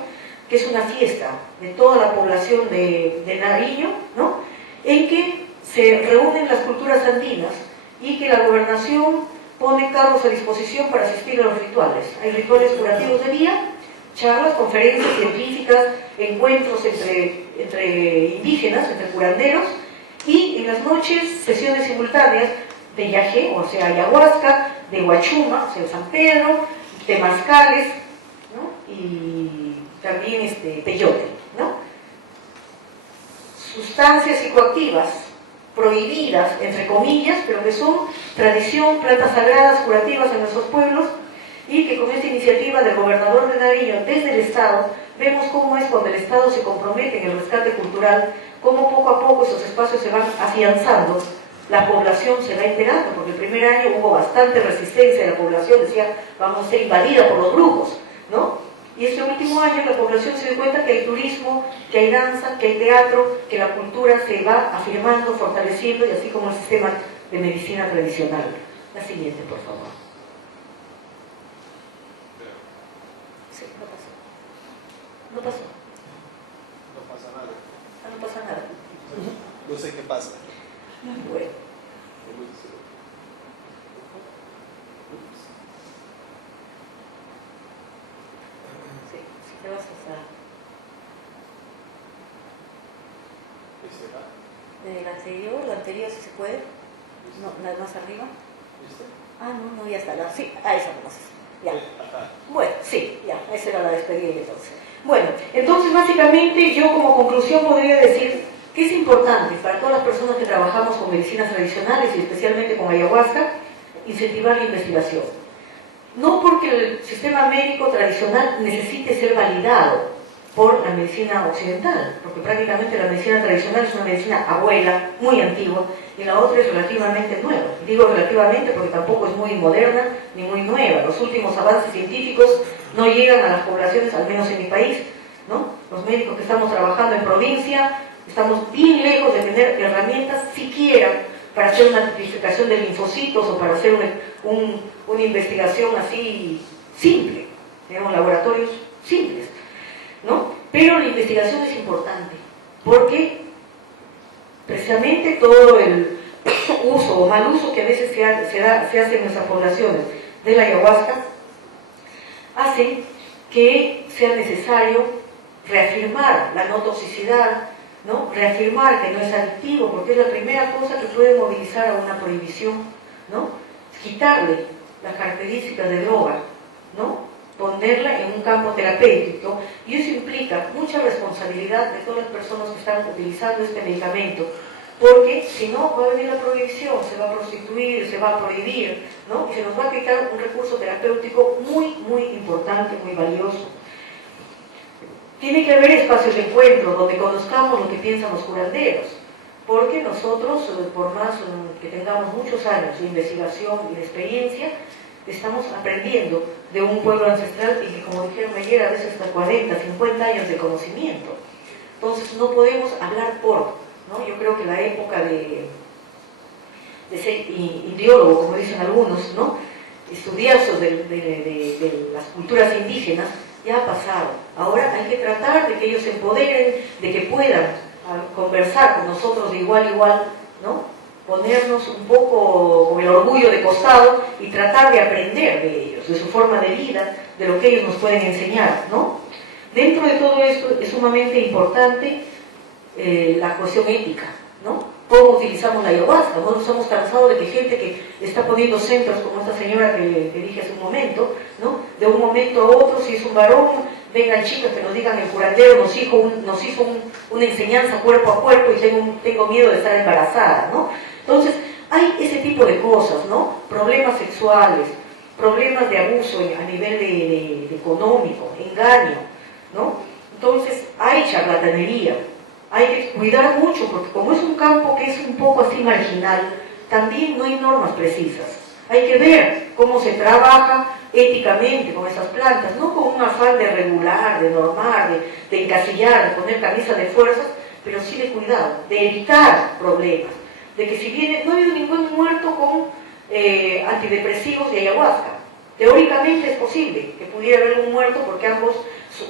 que es una fiesta de toda la población de Nariño, ¿no?, en que se reúnen las culturas andinas y que la gobernación pone cargos a disposición para asistir a los rituales. Hay rituales curativos de día, charlas, conferencias científicas, encuentros entre indígenas, entre curanderos, y en las noches sesiones simultáneas de yagé, o sea, ayahuasca, de huachuma, o sea, San Pedro, temazcales, ¿no?, y también peyote, ¿no? Sustancias psicoactivas prohibidas, entre comillas, pero que son tradición, plantas sagradas, curativas en nuestros pueblos, y que con esta iniciativa del gobernador de Nariño desde el Estado vemos cómo es cuando el Estado se compromete en el rescate cultural, cómo poco a poco esos espacios se van afianzando, la población se va enterando, porque el primer año hubo bastante resistencia de la población, decía, vamos a ser invadida por los brujos, ¿no? Y este último año la población se dio cuenta que hay turismo, que hay danza, que hay teatro, que la cultura se va afirmando, fortaleciendo, y así como el sistema de medicina tradicional. La siguiente, por favor. Sí, no pasó. No pasó. No pasa nada. Ah, no pasa nada. No sé qué pasa. Bueno. Sí, si te vas a... la anterior si se puede. No, nada más arriba. Ah, no, ya está. Sí, esa nomás. Ya. Bueno, sí, ya, esa era la despedida entonces. Bueno, entonces básicamente yo como conclusión podría decir que es importante para todas las personas que trabajamos con medicinas tradicionales y especialmente con ayahuasca, incentivar la investigación. No porque el sistema médico tradicional necesite ser validado por la medicina occidental, porque prácticamente la medicina tradicional es una medicina abuela, muy antigua, y la otra es relativamente nueva. Digo relativamente porque tampoco es muy moderna ni muy nueva. Los últimos avances científicos no llegan a las poblaciones, al menos en mi país, ¿no? Los médicos que estamos trabajando en provincia, estamos bien lejos de tener herramientas siquiera para hacer una tipificación de linfocitos o para hacer una investigación así simple, tenemos laboratorios simples, ¿no? Pero la investigación es importante, porque precisamente todo el uso o mal uso que a veces se hace en nuestras poblaciones de la ayahuasca hace que sea necesario reafirmar la no toxicidad, ¿no? Reafirmar que no es adictivo, porque es la primera cosa que puede movilizar a una prohibición, ¿no? Quitarle las características de droga, ¿no? Ponerla en un campo terapéutico, y eso implica mucha responsabilidad de todas las personas que están utilizando este medicamento, porque si no va a venir la prohibición, se va a prostituir, se va a prohibir, ¿no? Y se nos va a quitar un recurso terapéutico muy, muy importante, muy valioso. Tiene que haber espacios de encuentro donde conozcamos lo que piensan los curanderos, porque nosotros, por más que tengamos muchos años de investigación y de experiencia, estamos aprendiendo de un pueblo ancestral y que, como dijeron ayer, a veces hasta 40, 50 años de conocimiento. Entonces no podemos hablar ¿no? Yo creo que la época de ser ideólogo, como dicen algunos, ¿no? Estudiosos de las culturas indígenas, ya ha pasado. Ahora hay que tratar de que ellos se empoderen, de que puedan conversar con nosotros de igual a igual, ¿no? Ponernos un poco con el orgullo de costado y tratar de aprender de ellos, de su forma de vida, de lo que ellos nos pueden enseñar, ¿no? Dentro de todo esto es sumamente importante la cuestión ética, ¿no? ¿Cómo utilizamos la ayahuasca? Nosotros estamos cansados de que gente que está poniendo centros, como esta señora que dije hace un momento, ¿no? De un momento a otro, si es un varón, vengan chicas que nos digan, el curandero nos hizo una enseñanza cuerpo a cuerpo y tengo miedo de estar embarazada, ¿no? Entonces, hay ese tipo de cosas, ¿no? Problemas sexuales, problemas de abuso a nivel de económico, engaño, ¿no? Entonces, hay charlatanería. Hay que cuidar mucho, porque como es un campo que es un poco así marginal, también no hay normas precisas. Hay que ver cómo se trabaja éticamente con esas plantas, no con un afán de regular, de normar, de encasillar, de poner camisa de fuerzas, pero sí de cuidado, de evitar problemas. De que si viene, no ha habido ningún muerto con antidepresivos y ayahuasca. Teóricamente es posible que pudiera haber un muerto porque ambos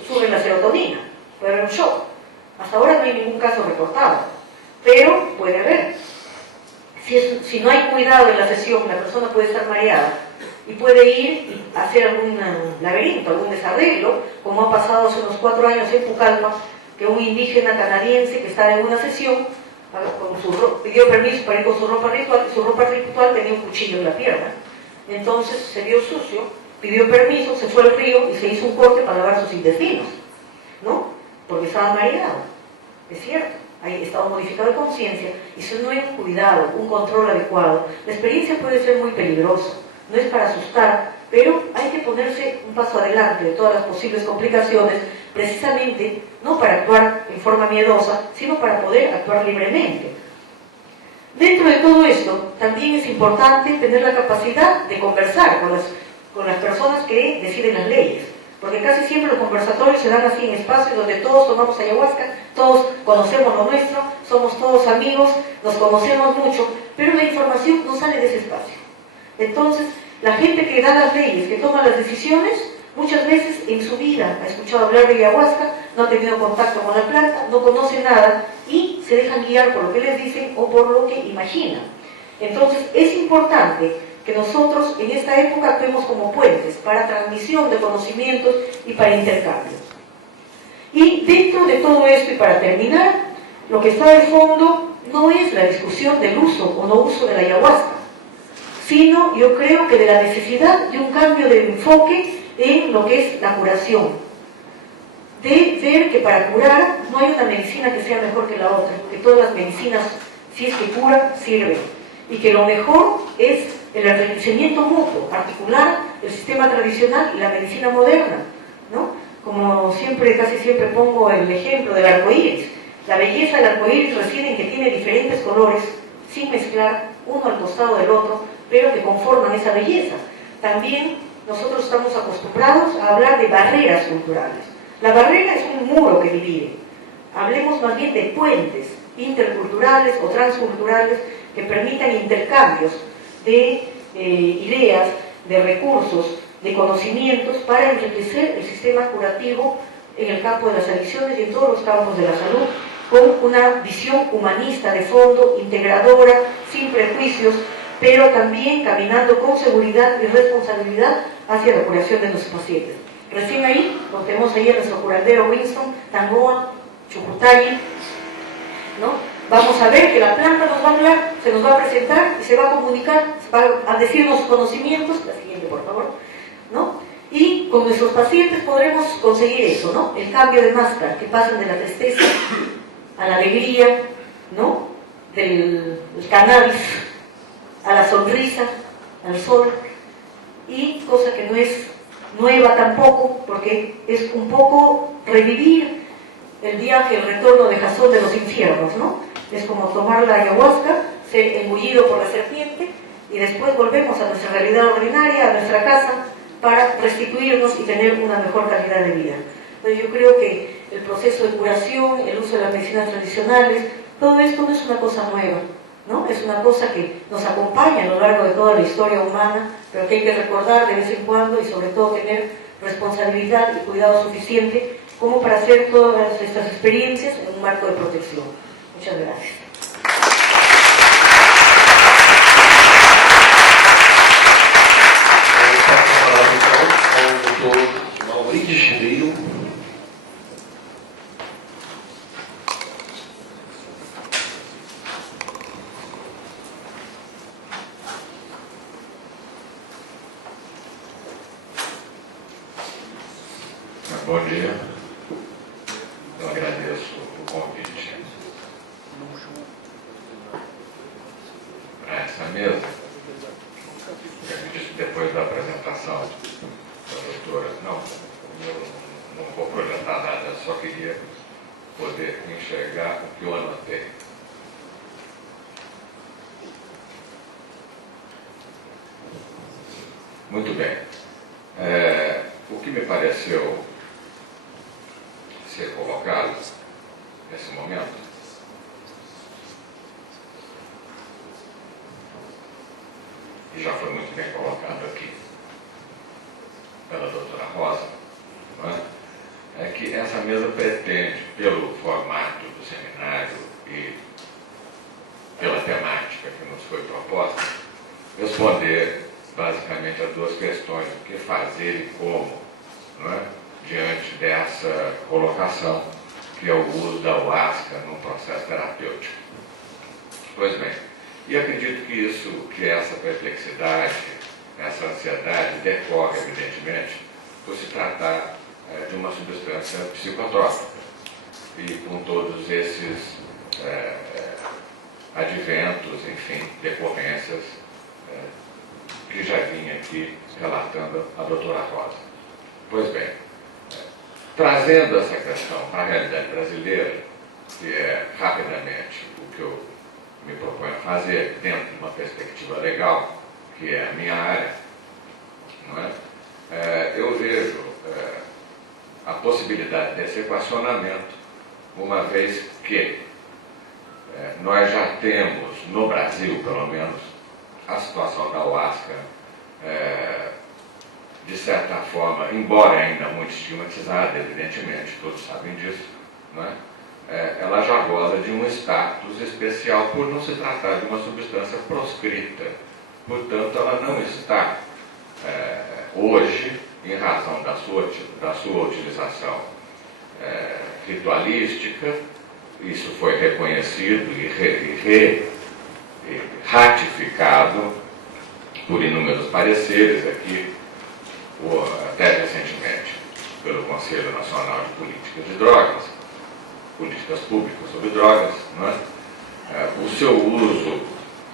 suben la serotonina, puede haber un shock. Hasta ahora no hay ningún caso reportado, pero puede haber. Si no hay cuidado en la sesión, la persona puede estar mareada y puede ir y hacer algún laberinto, algún desarreglo, como ha pasado hace unos 4 años en Pucallpa, que un indígena canadiense que estaba en una sesión pidió permiso para ir con su ropa ritual, tenía un cuchillo en la pierna. Entonces se vio sucio, pidió permiso, se fue al río y se hizo un corte para lavar sus intestinos, ¿no? Porque estaba mareado, es cierto, hay estado modificado de conciencia, y si no hay un cuidado, un control adecuado, la experiencia puede ser muy peligrosa, no es para asustar, pero hay que ponerse un paso adelante de todas las posibles complicaciones, precisamente no para actuar en forma miedosa, sino para poder actuar libremente. Dentro de todo esto, también es importante tener la capacidad de conversar con las personas que deciden las leyes, porque casi siempre los conversatorios se dan así en espacios donde todos tomamos ayahuasca, todos conocemos lo nuestro, somos todos amigos, nos conocemos mucho, pero la información no sale de ese espacio. Entonces, la gente que da las leyes, que toma las decisiones, muchas veces en su vida ha escuchado hablar de ayahuasca, no ha tenido contacto con la planta, no conoce nada y se dejan guiar por lo que les dicen o por lo que imaginan. Entonces, es importante que nosotros en esta época actuemos como puentes para transmisión de conocimientos y para intercambio. Y dentro de todo esto, y para terminar, lo que está de fondo no es la discusión del uso o no uso de la ayahuasca, sino yo creo que de la necesidad de un cambio de enfoque en lo que es la curación, de ver que para curar no hay una medicina que sea mejor que la otra, que todas las medicinas, si es que curan, sirven, y que lo mejor es el enriquecimiento mutuo, articular el sistema tradicional y la medicina moderna, ¿no? Como siempre, casi siempre pongo el ejemplo del arco iris. La belleza del arco iris reside en que tiene diferentes colores, sin mezclar uno al costado del otro, pero que conforman esa belleza. También nosotros estamos acostumbrados a hablar de barreras culturales. La barrera es un muro que divide. Hablemos más bien de puentes interculturales o transculturales que permitan intercambios de ideas, de recursos, de conocimientos para enriquecer el sistema curativo en el campo de las adicciones y en todos los campos de la salud, con una visión humanista de fondo, integradora, sin prejuicios, pero también caminando con seguridad y responsabilidad hacia la curación de nuestros pacientes. Recién ahí, lo tenemos ahí a nuestro curandero Winston, Tangoa, Chucutay, ¿no? Vamos a ver que la planta nos va a hablar, se nos va a presentar y se va a comunicar, va a decirnos conocimientos, la siguiente por favor, ¿no? Y con nuestros pacientes podremos conseguir eso, ¿no? El cambio de máscara, que pasen de la tristeza a la alegría, ¿no? Del cannabis a la sonrisa, al sol, y cosa que no es nueva tampoco, porque es un poco revivir el viaje, el retorno de Jasón de los infiernos, ¿no? Es como tomar la ayahuasca, ser engullido por la serpiente, y después volvemos a nuestra realidad ordinaria, a nuestra casa, para restituirnos y tener una mejor calidad de vida. Entonces yo creo que el proceso de curación, el uso de las medicinas tradicionales, todo esto no es una cosa nueva, ¿no? Es una cosa que nos acompaña a lo largo de toda la historia humana, pero que hay que recordar de vez en cuando y sobre todo tener responsabilidad y cuidado suficiente como para hacer todas estas experiencias en un marco de protección. Muchas gracias. Bom dia, eu agradeço o convite para essa mesa. Eu acredito que depois da apresentação da doutora, eu não vou projetar nada, eu só queria poder enxergar o que eu anotei. Muito bem. O que me pareceu ser colocado nesse momento e já foi muito bem colocado aqui pela doutora Rosa, não é que essa mesa pretende, pelo formato do seminário e pela temática que nos foi proposta, responder basicamente a duas questões: o que fazer e como, não é? Diante dessa colocação, que é o uso da ayahuasca num processo terapêutico. Pois bem, e acredito que essa perplexidade, essa ansiedade decorre, evidentemente, por se tratar de uma substância psicotrópica e com todos esses adventos, enfim, decorrências que já vinha aqui relatando a doutora Rosa. Pois bem, trazendo essa questão para a realidade brasileira, que é rapidamente o que eu me proponho a fazer dentro de uma perspectiva legal, que é a minha área, não é? Eu vejo a possibilidade desse equacionamento, uma vez que nós já temos, no Brasil pelo menos, a situação da ayahuasca, de certa forma, embora ainda muito estigmatizada, evidentemente, todos sabem disso, não é? Ela já goza de um status especial por não se tratar de uma substância proscrita. Portanto, ela não está, hoje, em razão da sua utilização ritualística, isso foi reconhecido e ratificado por inúmeros pareceres aqui, até recentemente, pelo Conselho Nacional de Políticas de Drogas, Políticas Públicas sobre Drogas, não é? O seu uso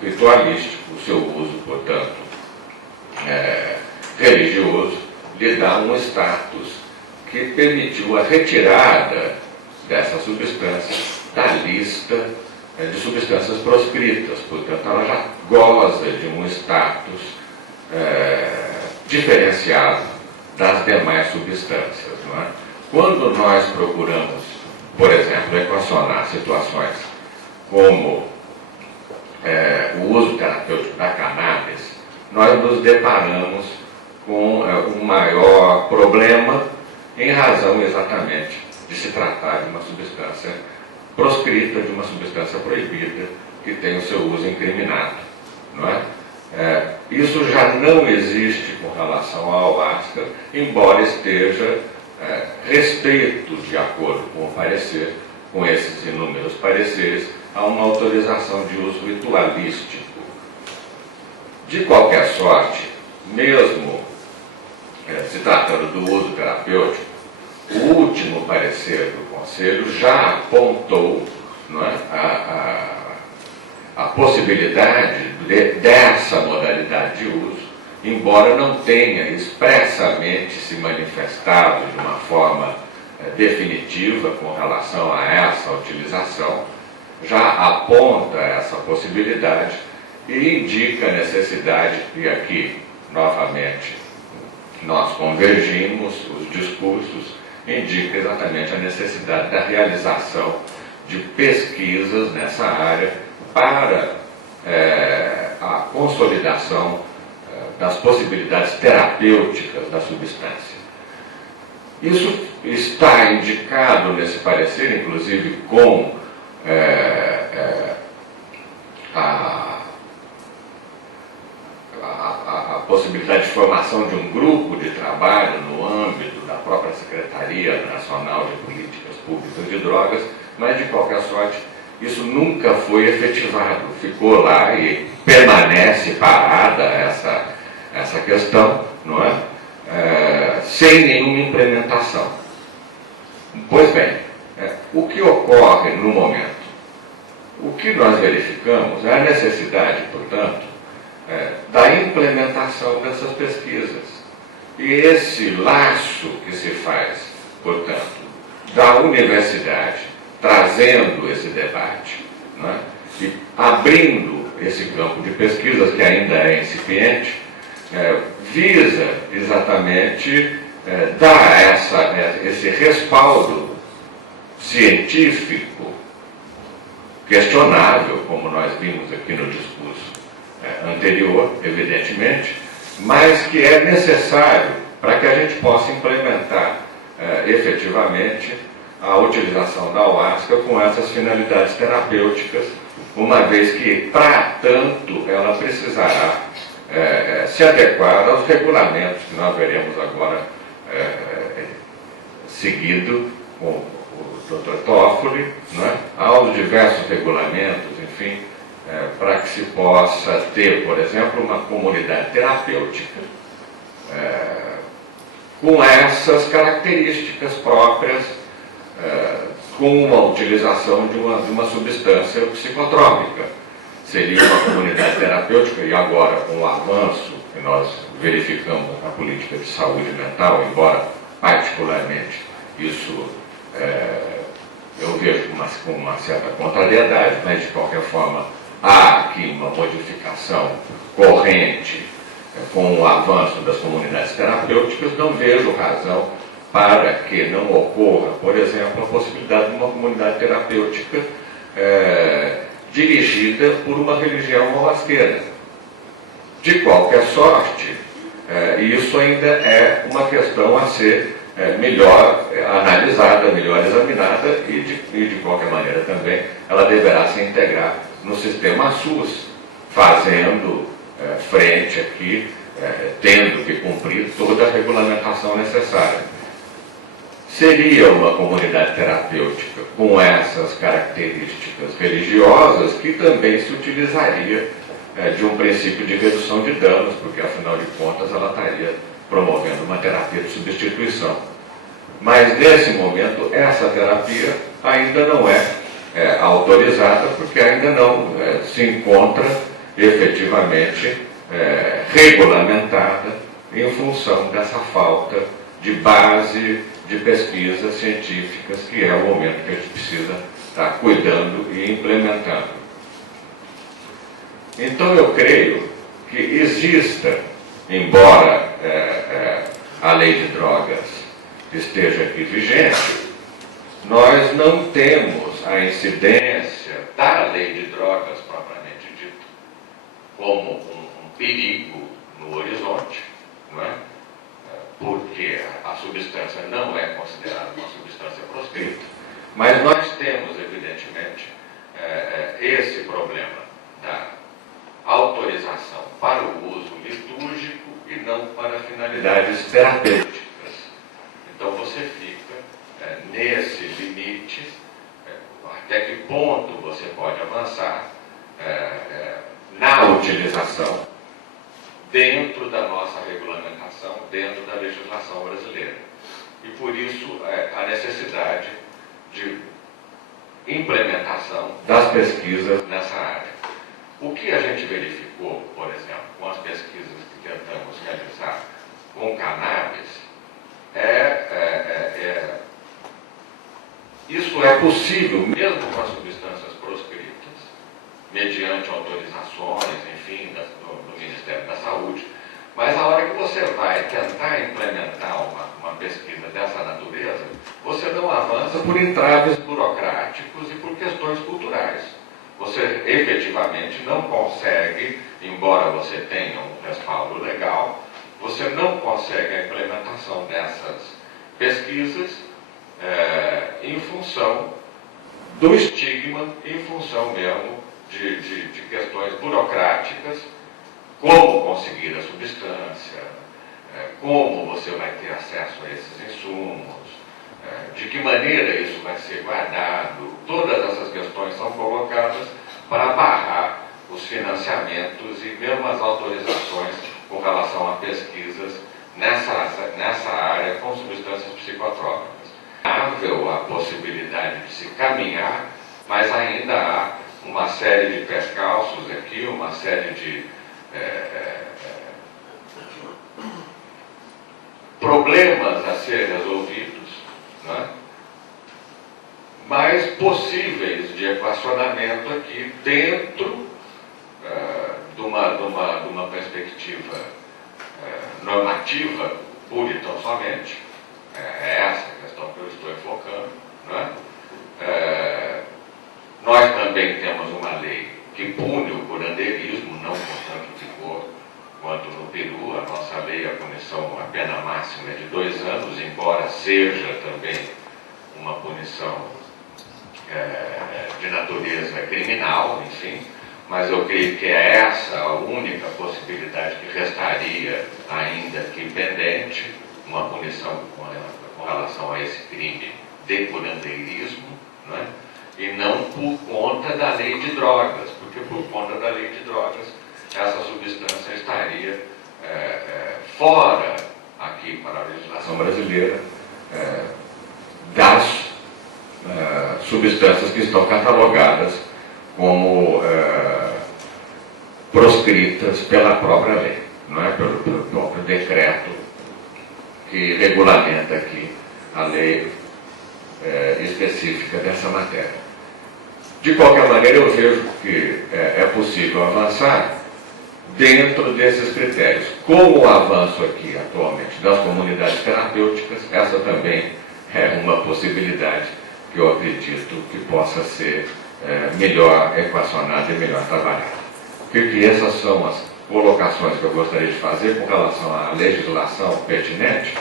ritualístico, o seu uso, portanto, religioso, lhe dá um status que permitiu a retirada dessa substância da lista de substâncias proscritas. Portanto, ela já goza de um status diferenciado das demais substâncias, não é? Quando nós procuramos, por exemplo, equacionar situações como o uso terapêutico da cannabis, nós nos deparamos com um maior problema em razão exatamente de se tratar de uma substância proscrita, de uma substância proibida, que tem o seu uso incriminado, não é? Isso já não existe com relação à ayahuasca, embora esteja restrito, de acordo com o parecer, com esses inúmeros pareceres, a uma autorização de uso ritualístico. De qualquer sorte, mesmo se tratando do uso terapêutico, o último parecer do Conselho já apontou, não é, a possibilidade dessa modalidade de uso, embora não tenha expressamente se manifestado de uma forma definitiva com relação a essa utilização, já aponta essa possibilidade e indica a necessidade, e aqui, novamente, nós convergimos os discursos, indica exatamente a necessidade da realização de pesquisas nessa área para a consolidação das possibilidades terapêuticas da substância. Isso está indicado nesse parecer, inclusive com a possibilidade de formação de um grupo de trabalho no âmbito da própria Secretaria Nacional de Políticas Públicas de Drogas, mas, de qualquer sorte, isso nunca foi efetivado. Ficou lá e permanece parada essa questão, não é? Sem nenhuma implementação. Pois bem, o que ocorre no momento? O que nós verificamos é a necessidade, portanto, da implementação dessas pesquisas. E esse laço que se faz, portanto, da universidade, trazendo esse debate, não é? E abrindo esse campo de pesquisas, que ainda é incipiente, visa exatamente dar esse respaldo científico questionável, como nós vimos aqui no discurso anterior, evidentemente, mas que é necessário para que a gente possa implementar efetivamente a utilização da ayahuasca com essas finalidades terapêuticas, uma vez que, para tanto, ela precisará se adequar aos regulamentos que nós veremos agora seguido com o Dr. Toffoli, né, aos diversos regulamentos, enfim, para que se possa ter, por exemplo, uma comunidade terapêutica com essas características próprias, com uma utilização de uma substância psicotrópica. Seria uma comunidade terapêutica, e agora com o avanço que nós verificamos na política de saúde mental, embora particularmente isso eu vejo com uma certa contrariedade, mas de qualquer forma há aqui uma modificação corrente com o avanço das comunidades terapêuticas. Não vejo razão para que não ocorra, por exemplo, a possibilidade de uma comunidade terapêutica dirigida por uma religião morrasqueira. De qualquer sorte, isso ainda é uma questão a ser melhor analisada, melhor examinada e de qualquer maneira também ela deverá se integrar no sistema SUS, fazendo frente aqui, tendo que cumprir toda a regulamentação necessária. Seria uma comunidade terapêutica com essas características religiosas que também se utilizaria de um princípio de redução de danos, porque afinal de contas ela estaria promovendo uma terapia de substituição. Mas nesse momento essa terapia ainda não é autorizada, porque ainda não se encontra efetivamente regulamentada em função dessa falta de base de pesquisas científicas, que é o momento que a gente precisa estar cuidando e implementando. Então eu creio que exista, embora a lei de drogas esteja aqui vigente, nós não temos a incidência da lei de drogas propriamente dita como um perigo no horizonte, não é? Porque a substância não é considerada uma substância proscrita, mas nós temos, evidentemente, esse problema da autorização para o uso litúrgico e não para finalidades terapêuticas. Então você fica nesse limite, até que ponto você pode avançar na utilização dentro da nossa regulamentação, dentro da legislação brasileira. E por isso a necessidade de implementação das pesquisas nessa área. O que a gente verificou, por exemplo, com as pesquisas que tentamos realizar com cannabis, isso é possível mesmo com as substâncias proscritas, mediante autorizações, enfim, do Ministério da Saúde, mas a hora que você vai tentar implementar uma pesquisa dessa natureza, você não avança por entraves burocráticos e por questões culturais. Você efetivamente não consegue, embora você tenha um respaldo legal, você não consegue a implementação dessas pesquisas em função do estigma, em função mesmo de questões burocráticas, como conseguir a substância, como você vai ter acesso a esses insumos, de que maneira isso vai ser guardado. Todas essas questões são colocadas para barrar os financiamentos e mesmo as autorizações com relação a pesquisas nessa área com substâncias psicotrópicas. Há a possibilidade de se caminhar, mas ainda há uma série de percalços aqui, uma série de problemas a ser resolvidos, né? Mas possíveis de equacionamento aqui dentro de uma perspectiva normativa pura e tão somente. É essa a questão que eu estou enfocando, não é? Nós também temos uma lei que pune o curandeirismo, não com tanto vigor quanto no Peru. A nossa lei, a punição, a pena máxima é de 2 anos, embora seja também uma punição de natureza criminal, enfim, mas eu creio que é essa a única possibilidade que restaria ainda aqui pendente, uma punição com relação a esse crime de curandeirismo, não é? E não por conta da lei de drogas, porque por conta da lei de drogas essa substância estaria fora aqui para a legislação brasileira das substâncias que estão catalogadas como proscritas pela própria lei. não é, pelo próprio decreto que regulamenta aqui a lei específica dessa matéria. De qualquer maneira, eu vejo que é possível avançar dentro desses critérios. Com o avanço aqui, atualmente, das comunidades terapêuticas, essa também é uma possibilidade que eu acredito que possa ser melhor equacionada e melhor trabalhada. Porque essas são as colocações que eu gostaria de fazer com relação à legislação pertinente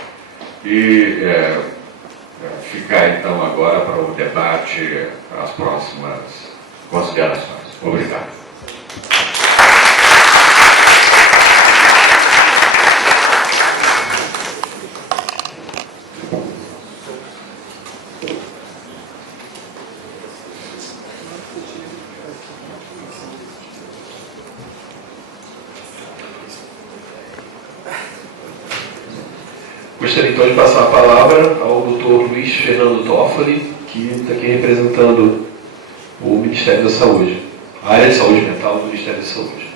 e ficar então agora para o debate, as próximas considerações. Obrigado. Gostaria então de passar a palavra ao Dr. Luiz Fernando Toffoli, que está aqui representando o Ministério da Saúde, a área de saúde mental do Ministério da Saúde.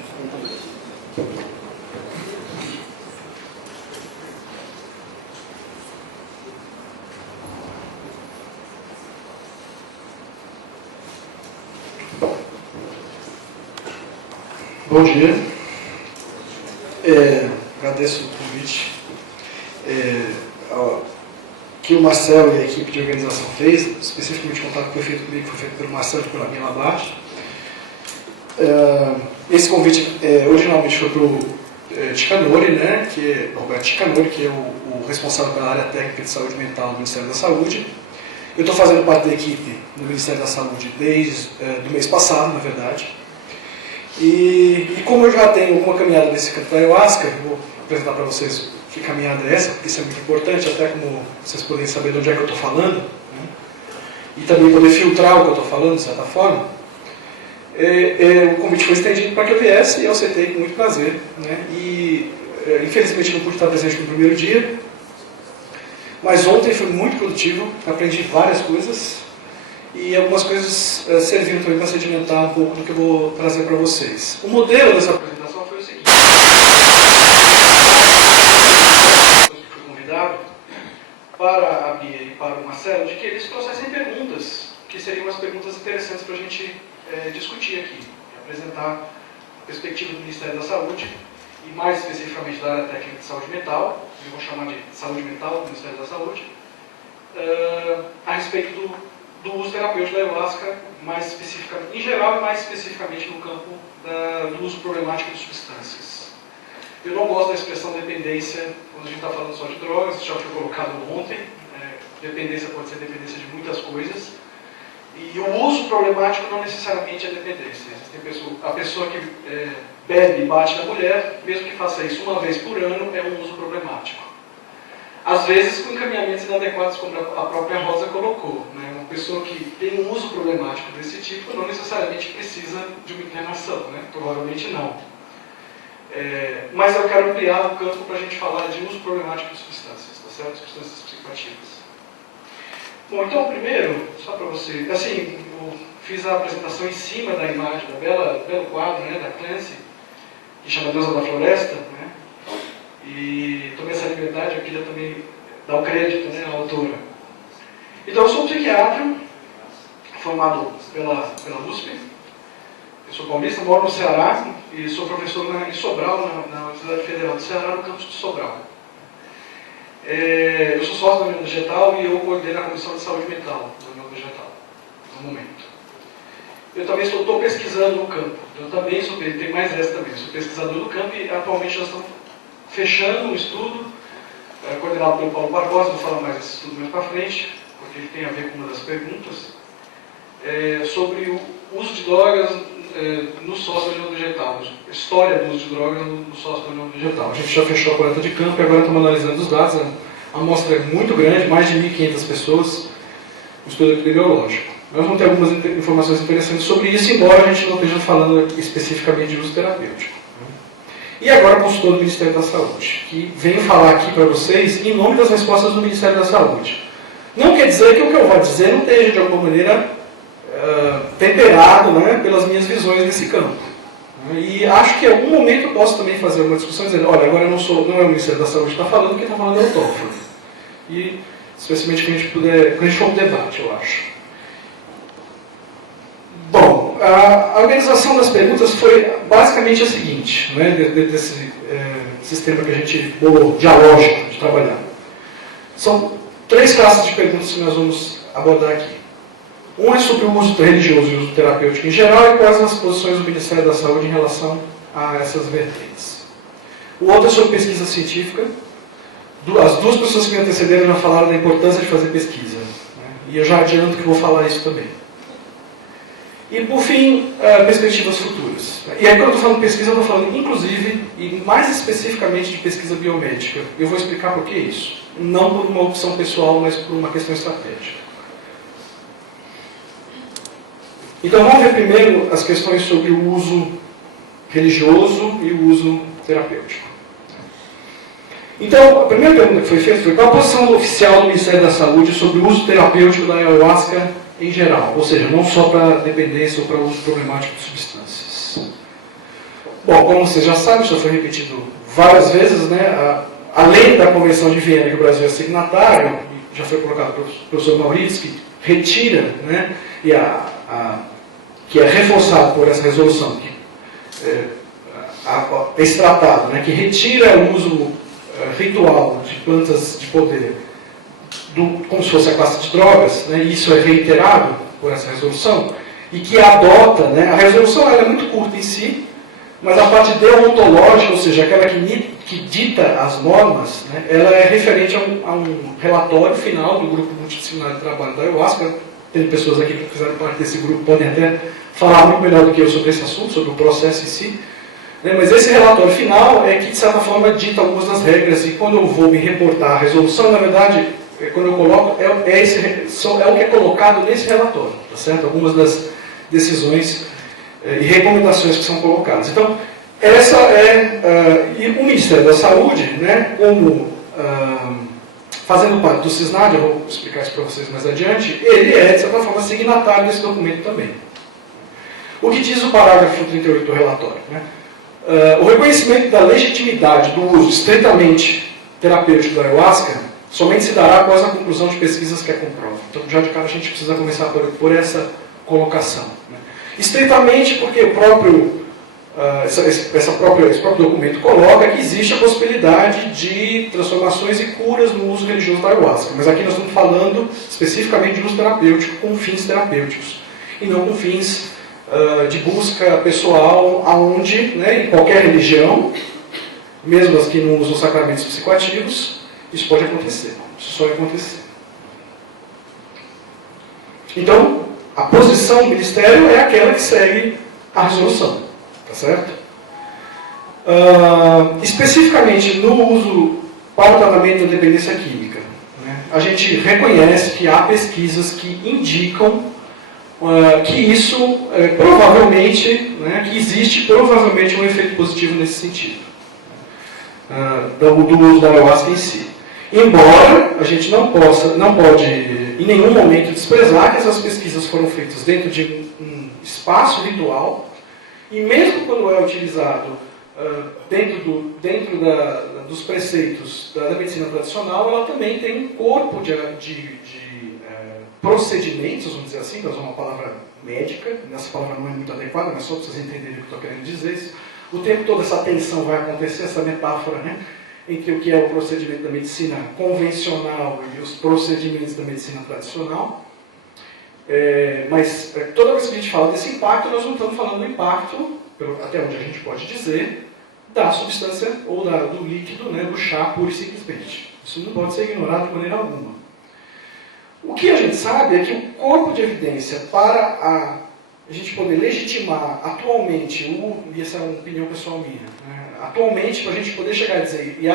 Bom dia. Agradeço o convite que o Marcelo e a equipe de organização fez, especificamente o contato que foi feito comigo, foi feito pelo Marcelo e pela minha Labarte. Esse convite originalmente foi para o Ticanori, né, Roberto Ticanori, que é o responsável pela área técnica de saúde mental do Ministério da Saúde. Eu estou fazendo parte da equipe do Ministério da Saúde desde o mês passado, na verdade. E como eu já tenho alguma caminhada nesse campo da ayahuasca, eu vou apresentar para vocês que caminhada é essa, porque isso é muito importante, até como vocês podem saber de onde é que eu estou falando, né? E também poder filtrar o que eu estou falando, de certa forma. O convite foi estendido para que eu viesse e eu aceitei com muito prazer, né? E infelizmente não pude estar presente no primeiro dia, mas ontem foi muito produtivo, aprendi várias coisas e algumas coisas serviram também para sedimentar um pouco do que eu vou trazer para vocês. O modelo dessa apresentação foi o seguinte. Para a Bia e para o Marcelo, de que eles trouxessem perguntas, que seriam as perguntas interessantes para a gente discutir aqui, apresentar a perspectiva do Ministério da Saúde, e mais especificamente da área técnica de saúde mental, eu vou chamar de saúde mental do Ministério da Saúde, a respeito do uso terapêutico da ayahuasca, mais especificamente, em geral e mais especificamente no campo do uso problemático de substâncias. Eu não gosto da expressão dependência quando a gente está falando só de drogas, isso já foi colocado ontem. Dependência pode ser dependência de muitas coisas. E o uso problemático não necessariamente é dependência. A pessoa que bebe e bate na mulher, mesmo que faça isso uma vez por ano, é um uso problemático. Às vezes com encaminhamentos inadequados, como a própria Rosa colocou. Né? Uma pessoa que tem um uso problemático desse tipo não necessariamente precisa de uma internação, né? Provavelmente não. Mas eu quero ampliar o campo para a gente falar de uso problemático de substâncias, tá certo? Substâncias psicoativas. Bom, então primeiro, só para você, assim, eu fiz a apresentação em cima da imagem, da belo quadro, né, da Clancy, que chama Deusa da Floresta, né? E tomei essa liberdade, eu queria também dar o crédito, né, à autora. Então eu sou um psiquiatra, formado pela USP. Eu sou paulista, moro no Ceará e sou professor em Sobral, na Universidade Federal do Ceará, no campus de Sobral. Eu sou sócio da União Vegetal e eu coordeno a Comissão de Saúde Mental da União Vegetal, no momento. Eu também estou pesquisando no campo, eu também tem mais essa também, sou pesquisador do campo e atualmente nós estamos fechando um estudo, coordenado pelo Paulo Barbosa, vou falar mais desse estudo mais para frente, porque ele tem a ver com uma das perguntas, sobre o uso de drogas no sócio da União Vegetal, história do uso de drogas no sócio da União Vegetal. A gente já fechou a coleta de campo e agora estamos analisando os dados. A amostra é muito grande, mais de 1.500 pessoas, um estudo epidemiológico. Nós vamos ter algumas informações interessantes sobre isso, embora a gente não esteja falando especificamente de uso terapêutico. E agora o consultor do Ministério da Saúde, que vem falar aqui para vocês em nome das respostas do Ministério da Saúde. Não quer dizer que o que eu vou dizer não esteja, de alguma maneira, temperado, né, pelas minhas visões nesse campo. E acho que em algum momento eu posso também fazer uma discussão dizendo, olha, agora não é o Ministério da Saúde que está falando, quem está falando é o Toffoli. E, especialmente quando a gente for para o debate, eu acho. Bom, a organização das perguntas foi basicamente a seguinte, né, desse sistema que a gente bolou, dialógico, de trabalhar. São 3 classes de perguntas que nós vamos abordar aqui. Um é sobre o uso religioso e o uso terapêutico em geral e quais as posições do Ministério da Saúde em relação a essas vertentes. O outro é sobre pesquisa científica. As 2 pessoas que me antecederam já falaram da importância de fazer pesquisa, né? E eu já adianto que vou falar isso também. E, por fim, perspectivas futuras. E aí, quando eu estou falando de pesquisa, eu estou falando, inclusive, e mais especificamente de pesquisa biomédica. Eu vou explicar por que isso. Não por uma opção pessoal, mas por uma questão estratégica. Então, vamos ver primeiro as questões sobre o uso religioso e o uso terapêutico. Então, a primeira pergunta que foi feita foi qual a posição oficial do Ministério da Saúde sobre o uso terapêutico da ayahuasca em geral, ou seja, não só para dependência ou para uso problemático de substâncias. Bom, como vocês já sabem, isso foi repetido várias vezes, né? Além da Convenção de Viena, que o Brasil é signatário, já foi colocado pelo professor Maurício, que retira, né, que é reforçado por essa resolução, esse tratado, né, que retira o uso ritual de plantas de poder, como se fosse a classe de drogas, né, e isso é reiterado por essa resolução, e que adota, né, a resolução ela é muito curta em si, mas a parte deontológica, ou seja, aquela que dita as normas, né, ela é referente a um relatório final do Grupo Multidisciplinar de Trabalho da Ayahuasca. Tem pessoas aqui que fizeram parte desse grupo, podem até falar muito melhor do que eu sobre esse assunto, sobre o processo em si. Mas esse relatório final é que, de certa forma, dita algumas das regras, e quando eu vou me reportar a resolução, na verdade, quando eu coloco, é o que é colocado nesse relatório, tá certo? Algumas das decisões e recomendações que são colocadas. Então, essa e o Ministério da Saúde, né, como fazendo parte do CISNAD, eu vou explicar isso para vocês mais adiante, ele é, de certa forma, signatário desse documento também. O que diz o parágrafo 38 do relatório? Né? O reconhecimento da legitimidade do uso estritamente terapêutico da ayahuasca somente se dará após a conclusão de pesquisas que a comprovam. Então, já de cara, a gente precisa começar por essa colocação. Né? Estritamente porque esse próprio documento coloca que existe a possibilidade de transformações e curas no uso religioso da ayahuasca. Mas aqui nós estamos falando especificamente de uso terapêutico com fins terapêuticos e não com fins de busca pessoal, aonde, né, em qualquer religião, mesmo as que não usam sacramentos psicoativos, isso pode acontecer. Isso só vai acontecer. Então, a posição do Ministério é aquela que segue a resolução. Tá certo? Especificamente no uso para o tratamento da dependência química, né, a gente reconhece que há pesquisas que indicam que isso provavelmente, né, que existe provavelmente um efeito positivo nesse sentido, do uso da ayahuasca em si. Embora a gente não pode em nenhum momento desprezar que essas pesquisas foram feitas dentro de um espaço ritual, e mesmo quando é utilizado dentro dos preceitos da medicina tradicional, ela também tem um corpo de procedimentos, vamos dizer assim, nós usamos uma palavra médica, essa palavra não é muito adequada, mas só para vocês entenderem o que eu estou querendo dizer. O tempo todo essa tensão vai acontecer, essa metáfora, né, entre o que é o procedimento da medicina convencional e os procedimentos da medicina tradicional. Mas toda vez que a gente fala desse impacto, nós não estamos falando do impacto, até onde a gente pode dizer, da substância ou do líquido, né, do chá pura e simplesmente. Isso não pode ser ignorado de maneira alguma. O que a gente sabe é que o corpo de evidência para a gente poder legitimar atualmente, e essa é uma opinião pessoal minha, né, atualmente, para a gente poder chegar a dizer e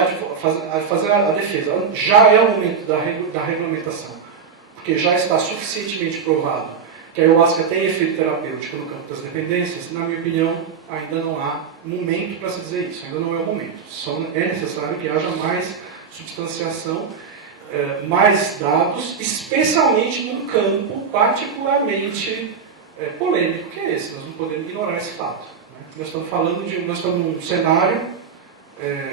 fazer a defesa, já é o momento da regulamentação, porque já está suficientemente provado que a ayahuasca tem efeito terapêutico no campo das dependências. Na minha opinião, ainda não há momento para se dizer isso, ainda não é o momento. Só é necessário que haja mais substanciação, mais dados, especialmente num campo particularmente polêmico, que é esse. Nós não podemos ignorar esse fato. Nós estamos nós estamos num cenário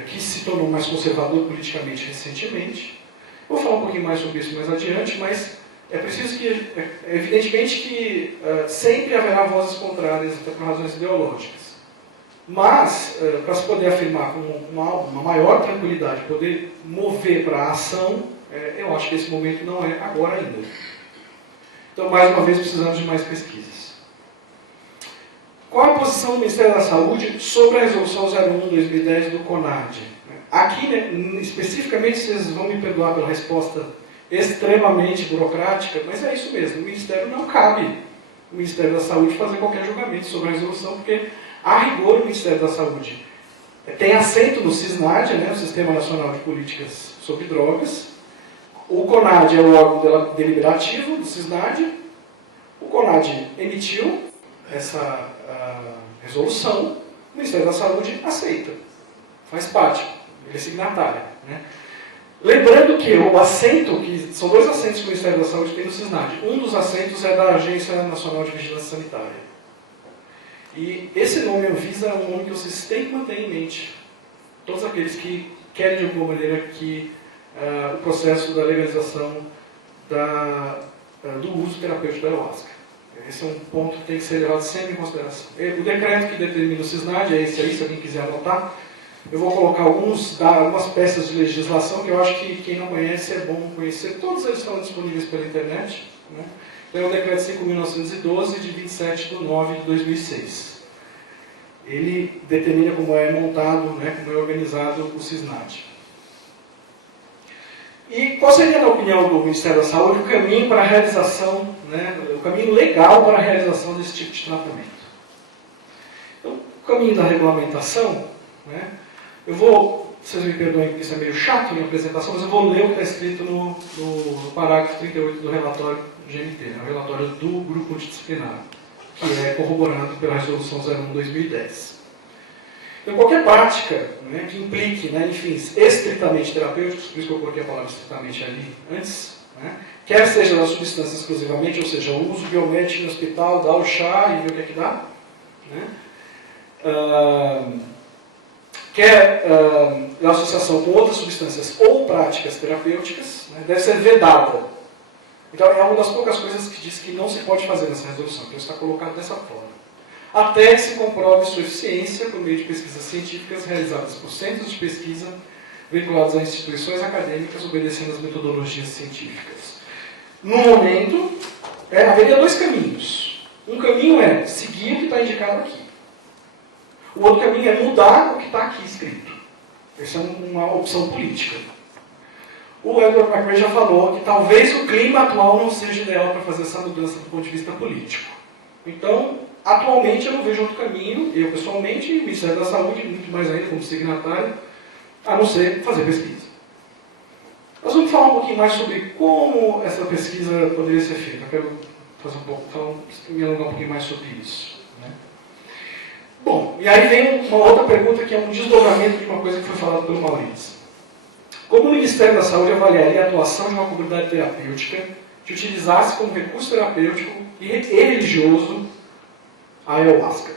que se tornou mais conservador politicamente recentemente. Vou falar um pouquinho mais sobre isso mais adiante, mas é preciso que, evidentemente que sempre haverá vozes contrárias, até por razões ideológicas. Mas, para se poder afirmar com uma maior tranquilidade, poder mover para a ação, eu acho que esse momento não é agora ainda. Então, mais uma vez, precisamos de mais pesquisas. Qual a posição do Ministério da Saúde sobre a Resolução 01/2010 do CONAD? Aqui, especificamente, vocês vão me perdoar pela resposta extremamente burocrática, mas é isso mesmo. O Ministério não cabe, o Ministério da Saúde, fazer qualquer julgamento sobre a resolução, porque, a rigor, o Ministério da Saúde tem assento no SISNAD, o Sistema Nacional de Políticas sobre Drogas. O CONAD é o órgão deliberativo do SISNAD. O CONAD emitiu essa resolução, o Ministério da Saúde aceita, faz parte, ele é signatário. Lembrando que o assento, que são 2 assentos que o Ministério da Saúde tem no SISNAD, um dos assentos é da Agência Nacional de Vigilância Sanitária. E esse nome, Anvisa, é um nome que vocês têm que manter em mente. Todos aqueles que querem, de alguma maneira, que o processo da legalização do uso terapêutico da ayahuasca. Esse é um ponto que tem que ser levado sempre em consideração. O decreto que determina o SISNAD é esse aí, se alguém quiser anotar. Eu vou colocar algumas peças de legislação que eu acho que quem não conhece é bom conhecer. Todos eles estão disponíveis pela internet. Então, é o decreto 5.912, de 27/9/2006. Ele determina como é montado, como é organizado o SISNAD. E qual seria, na opinião do Ministério da Saúde, o caminho para a realização, o caminho legal para a realização desse tipo de tratamento? Então, o caminho da regulamentação, vocês me perdoem porque isso é meio chato em apresentação, mas eu vou ler o que está escrito no parágrafo 38 do relatório GNT, o relatório do grupo multidisciplinar, que é corroborado pela resolução 01/2010. Então, qualquer prática que implique fins estritamente terapêuticos, por isso que eu coloquei a palavra estritamente ali antes, quer seja da substância exclusivamente, ou seja, o uso biomédico no hospital, dar o chá e ver o que é que dá, quer a associação com outras substâncias ou práticas terapêuticas, deve ser vedada. Então, é uma das poucas coisas que diz que não se pode fazer nessa resolução, que está colocado dessa forma. Até que se comprove sua eficiência por meio de pesquisas científicas realizadas por centros de pesquisa vinculados a instituições acadêmicas obedecendo às metodologias científicas. No momento, haveria 2 caminhos. Um caminho é seguir o que está indicado aqui. O outro caminho é mudar o que está aqui escrito. Essa é uma opção política. O Edward McRae já falou que talvez o clima atual não seja ideal para fazer essa mudança do ponto de vista político. Então, atualmente eu não vejo outro caminho, eu pessoalmente, e o Ministério da Saúde, muito mais ainda como signatário, a não ser fazer pesquisa. Nós vamos falar um pouquinho mais sobre como essa pesquisa poderia ser feita. Eu quero fazer me alongar um pouquinho mais sobre isso. Bom, e aí vem uma outra pergunta que é um desdobramento de uma coisa que foi falada pelo Maurício. Como o Ministério da Saúde avaliaria a atuação de uma comunidade terapêutica que utilizasse como recurso terapêutico e religioso a ayahuasca?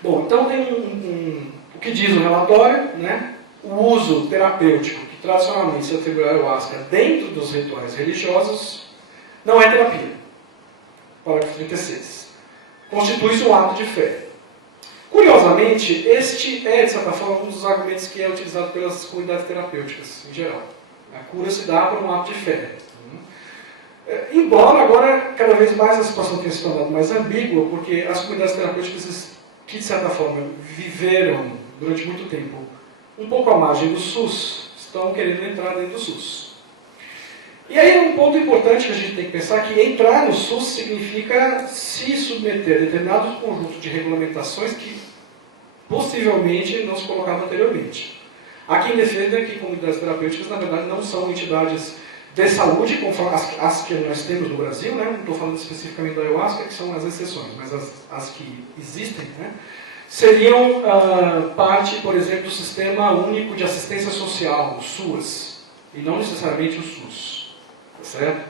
Bom, então tem o que diz o relatório, o uso terapêutico que tradicionalmente se atribui à ayahuasca dentro dos rituais religiosos não é terapia. Parágrafo 36. Constitui-se um ato de fé. Curiosamente, este é, de certa forma, um dos argumentos que é utilizado pelas comunidades terapêuticas, em geral. A cura se dá por um ato de fé. Embora agora, cada vez mais, a situação tenha se tornado mais ambígua, porque as comunidades terapêuticas que, de certa forma, viveram durante muito tempo um pouco à margem do SUS, estão querendo entrar dentro do SUS. E aí um ponto importante que a gente tem que pensar que entrar no SUS significa se submeter a determinado conjunto de regulamentações que possivelmente não se colocavam anteriormente. Há quem defenda que comunidades terapêuticas, na verdade, não são entidades de saúde, conforme as que nós temos no Brasil, não estou falando especificamente da ayahuasca, que são as exceções, mas as que existem, seriam parte, por exemplo, do Sistema Único de Assistência Social, o SUAS, e não necessariamente o SUS. Certo?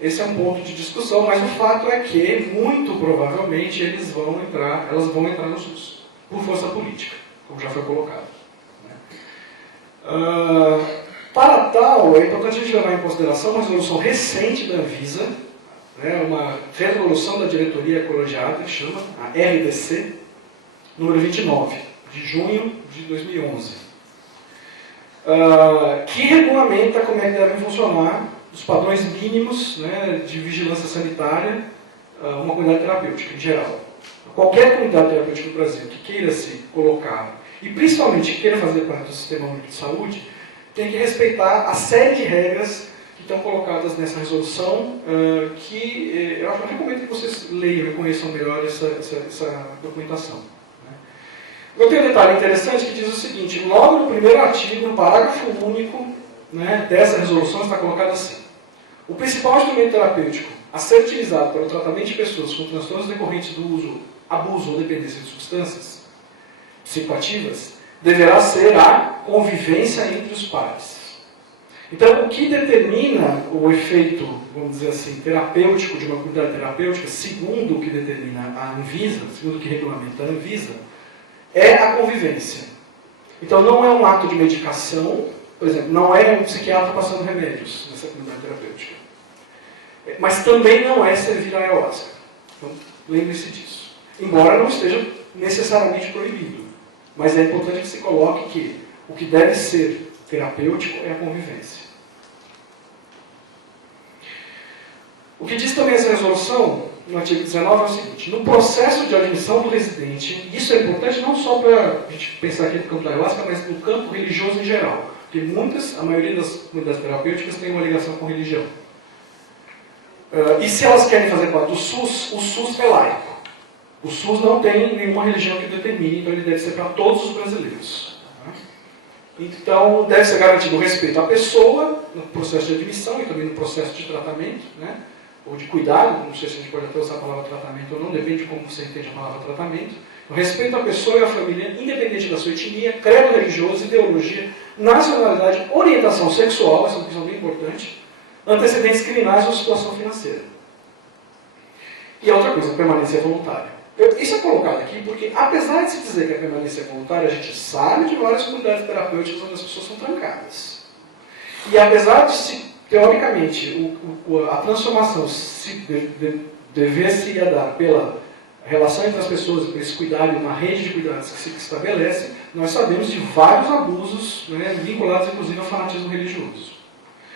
esse é um ponto de discussão, mas o fato é que, muito provavelmente, elas vão entrar no SUS, por força política, como já foi colocado. Para tal, é importante a gente levar em consideração uma resolução recente da Anvisa, né, uma resolução da diretoria colegiada, que chama a RDC, número 29, de junho de 2011, que regulamenta como é que devem funcionar os padrões mínimos, né, de vigilância sanitária, uma comunidade terapêutica em geral. Qualquer comunidade terapêutica do Brasil que queira se colocar, e principalmente que queira fazer parte do Sistema Único de Saúde, tem que respeitar a série de regras que estão colocadas nessa resolução, que eu recomendo que vocês leiam e conheçam melhor essa documentação. Eu tenho um detalhe interessante que diz o seguinte: logo no primeiro artigo, no parágrafo único, né, dessa resolução, está colocado assim: o principal instrumento terapêutico a ser utilizado para o tratamento de pessoas com transtornos decorrentes do uso, abuso ou dependência de substâncias psicoativas deverá ser a convivência entre os pares. Então, o que determina o efeito, vamos dizer assim, terapêutico de uma comunidade terapêutica, segundo o que determina a Anvisa, segundo o que regulamenta a Anvisa, é a convivência. Então, não é um ato de medicação, por exemplo, não é um psiquiatra passando remédios nessa comunidade terapêutica. Mas também não é servir a ayahuasca. Então, lembre-se disso. Embora não esteja necessariamente proibido. Mas é importante que se coloque que o que deve ser terapêutico é a convivência. O que diz também essa resolução, no artigo 19, é o seguinte: no processo de admissão do residente, isso é importante não só para a gente pensar aqui no campo da ayahuasca, mas no campo religioso em geral. Porque a maioria das comunidades terapêuticas tem uma ligação com religião. E se elas querem fazer parte do SUS, o SUS é laico. O SUS não tem nenhuma religião que determine, então ele deve ser para todos os brasileiros. Então, deve ser garantido o respeito à pessoa no processo de admissão e também no processo de tratamento, né? Ou de cuidado, não sei se a gente pode até usar a palavra tratamento ou não, depende de como você entende a palavra tratamento. O respeito à pessoa e à família, independente da sua etnia, credo religioso, ideologia, nacionalidade, orientação sexual, essa é uma questão bem importante, antecedentes criminais ou situação financeira. E a outra coisa, a permanência voluntária. Isso é colocado aqui porque, apesar de se dizer que a permanência é voluntária, a gente sabe de várias comunidades terapêuticas onde as pessoas são trancadas. E apesar de, teoricamente, a transformação dever se dar pela relação entre as pessoas, por esse cuidado, uma rede de cuidados que se estabelece, nós sabemos de vários abusos, né, vinculados, inclusive, ao fanatismo religioso.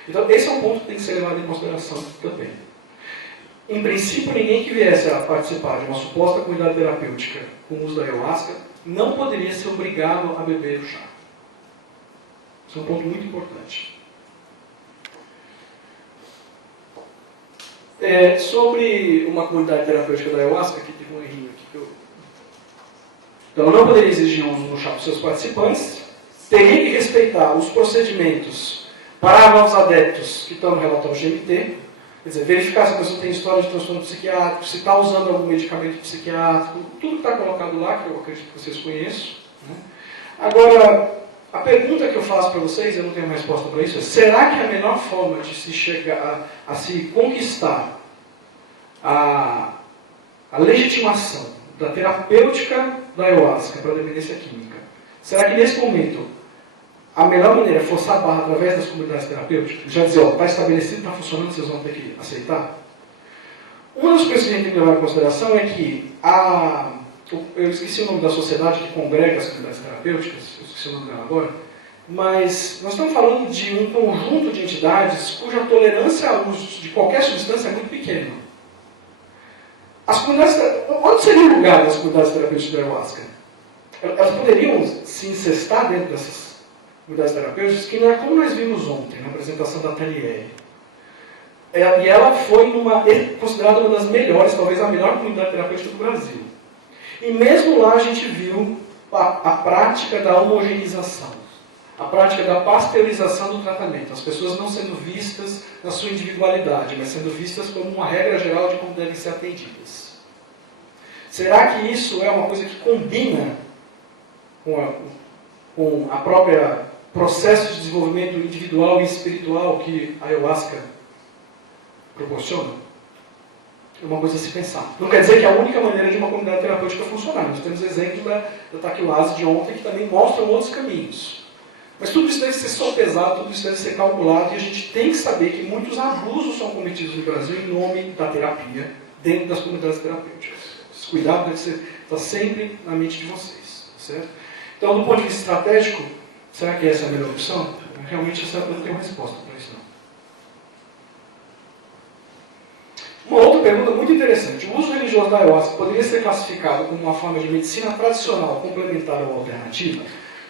Então, esse é um ponto que tem que ser levado em consideração também. Em princípio, ninguém que viesse a participar de uma suposta comunidade terapêutica com o uso da ayahuasca não poderia ser obrigado a beber o chá. Isso é um ponto muito importante. Sobre uma comunidade terapêutica da ayahuasca, aqui teve um errinho aqui que eu... Então, não poderia exigir o uso do chá dos seus participantes, teria que respeitar os procedimentos para novos adeptos que estão no relatório GMT. Quer dizer, verificar se a pessoa tem história de transtorno psiquiátrico, se está usando algum medicamento psiquiátrico, tudo que está colocado lá, que eu acredito que vocês conheçam. Né? Agora, a pergunta que eu faço para vocês, eu não tenho uma resposta para isso, é: será que a melhor forma de se chegar a se conquistar a legitimação da terapêutica da ayahuasca para a dependência química, será que nesse momento a melhor maneira é forçar a barra através das comunidades terapêuticas? Já dizer, está estabelecido, está funcionando, vocês vão ter que aceitar? Uma das coisas que a gente tem que levar em consideração é que eu esqueci o nome da sociedade que congrega as comunidades terapêuticas, eu esqueci o nome dela agora, mas nós estamos falando de um conjunto de entidades cuja tolerância ao uso de qualquer substância é muito pequena. As comunidades, onde seria o lugar das comunidades terapêuticas da ayahuasca? Elas poderiam se incestar dentro dessas comunidades terapêuticas, que não é como nós vimos ontem, na apresentação da Taniele. E ela foi considerada uma das melhores, talvez a melhor comunidade terapêutica do Brasil. E mesmo lá a gente viu a prática da homogeneização, a prática da pasteurização do tratamento. As pessoas não sendo vistas na sua individualidade, mas sendo vistas como uma regra geral de como devem ser atendidas. Será que isso é uma coisa que combina com a própria processo de desenvolvimento individual e espiritual que a ayahuasca proporciona? É uma coisa a se pensar. Não quer dizer que é a única maneira de uma comunidade terapêutica funcionar. Nós temos exemplos da Taquiwase de ontem que também mostram outros caminhos. Mas tudo isso deve ser sopesado, tudo isso deve ser calculado, e a gente tem que saber que muitos abusos são cometidos no Brasil em nome da terapia dentro das comunidades terapêuticas. Esse cuidado deve estar sempre na mente de vocês. Certo? Então, do ponto de vista estratégico, será que essa é a melhor opção? Realmente eu não tenho resposta para isso, não. Uma outra pergunta muito interessante. O uso religioso da ayahuasca poderia ser classificado como uma forma de medicina tradicional, complementar ou alternativa?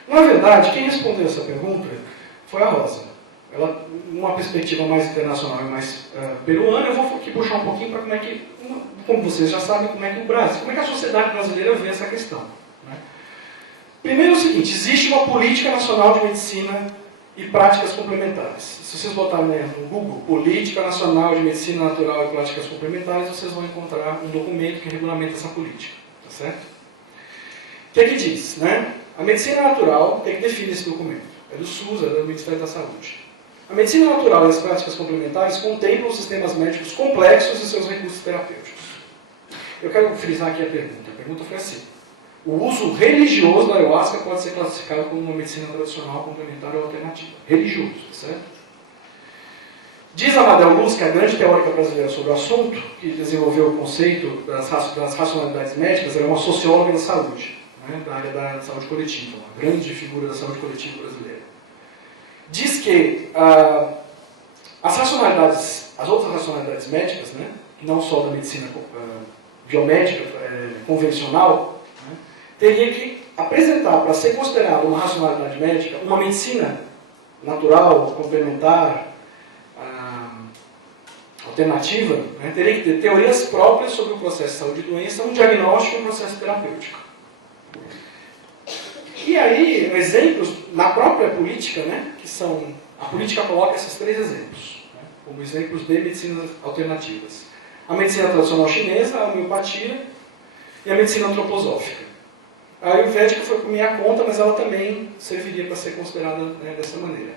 Na verdade, quem respondeu essa pergunta foi a Rosa. Ela, numa perspectiva mais internacional e mais peruana, eu vou aqui puxar um pouquinho para como vocês já sabem, como é que a sociedade brasileira vê essa questão. Né? Primeiro é o seguinte, existe uma política nacional de medicina e práticas complementares. Se vocês botarem no Google, Política Nacional de Medicina Natural e Práticas Complementares, vocês vão encontrar um documento que regulamenta essa política. Tá certo? O que é que diz? Né? A medicina natural, tem que definir esse documento. É do SUS, é do Ministério da Saúde. A medicina natural e as práticas complementares contemplam sistemas médicos complexos e seus recursos terapêuticos. Eu quero frisar aqui a pergunta. A pergunta foi assim. O uso religioso da ayahuasca pode ser classificado como uma medicina tradicional, complementar ou alternativa. Religioso, certo? Diz a Amadeu Luz, que é a grande teórica brasileira sobre o assunto, que desenvolveu o conceito das racionalidades médicas, ela é uma socióloga da saúde, né, da área da saúde coletiva, uma grande figura da saúde coletiva brasileira. Diz que as outras racionalidades médicas, né, não só da medicina biomédica convencional, né, teria que apresentar, para ser considerada uma racionalidade médica, uma medicina natural, complementar, alternativa, né, teria que ter teorias próprias sobre o processo de saúde e doença, um diagnóstico e um processo terapêutico. E aí, exemplos na própria política, né, que são... A política coloca esses 3 exemplos, né, como exemplos de medicinas alternativas. A medicina tradicional chinesa, a homeopatia e a medicina antroposófica. A ayurvédica foi por minha conta, mas ela também serviria para ser considerada, né, dessa maneira.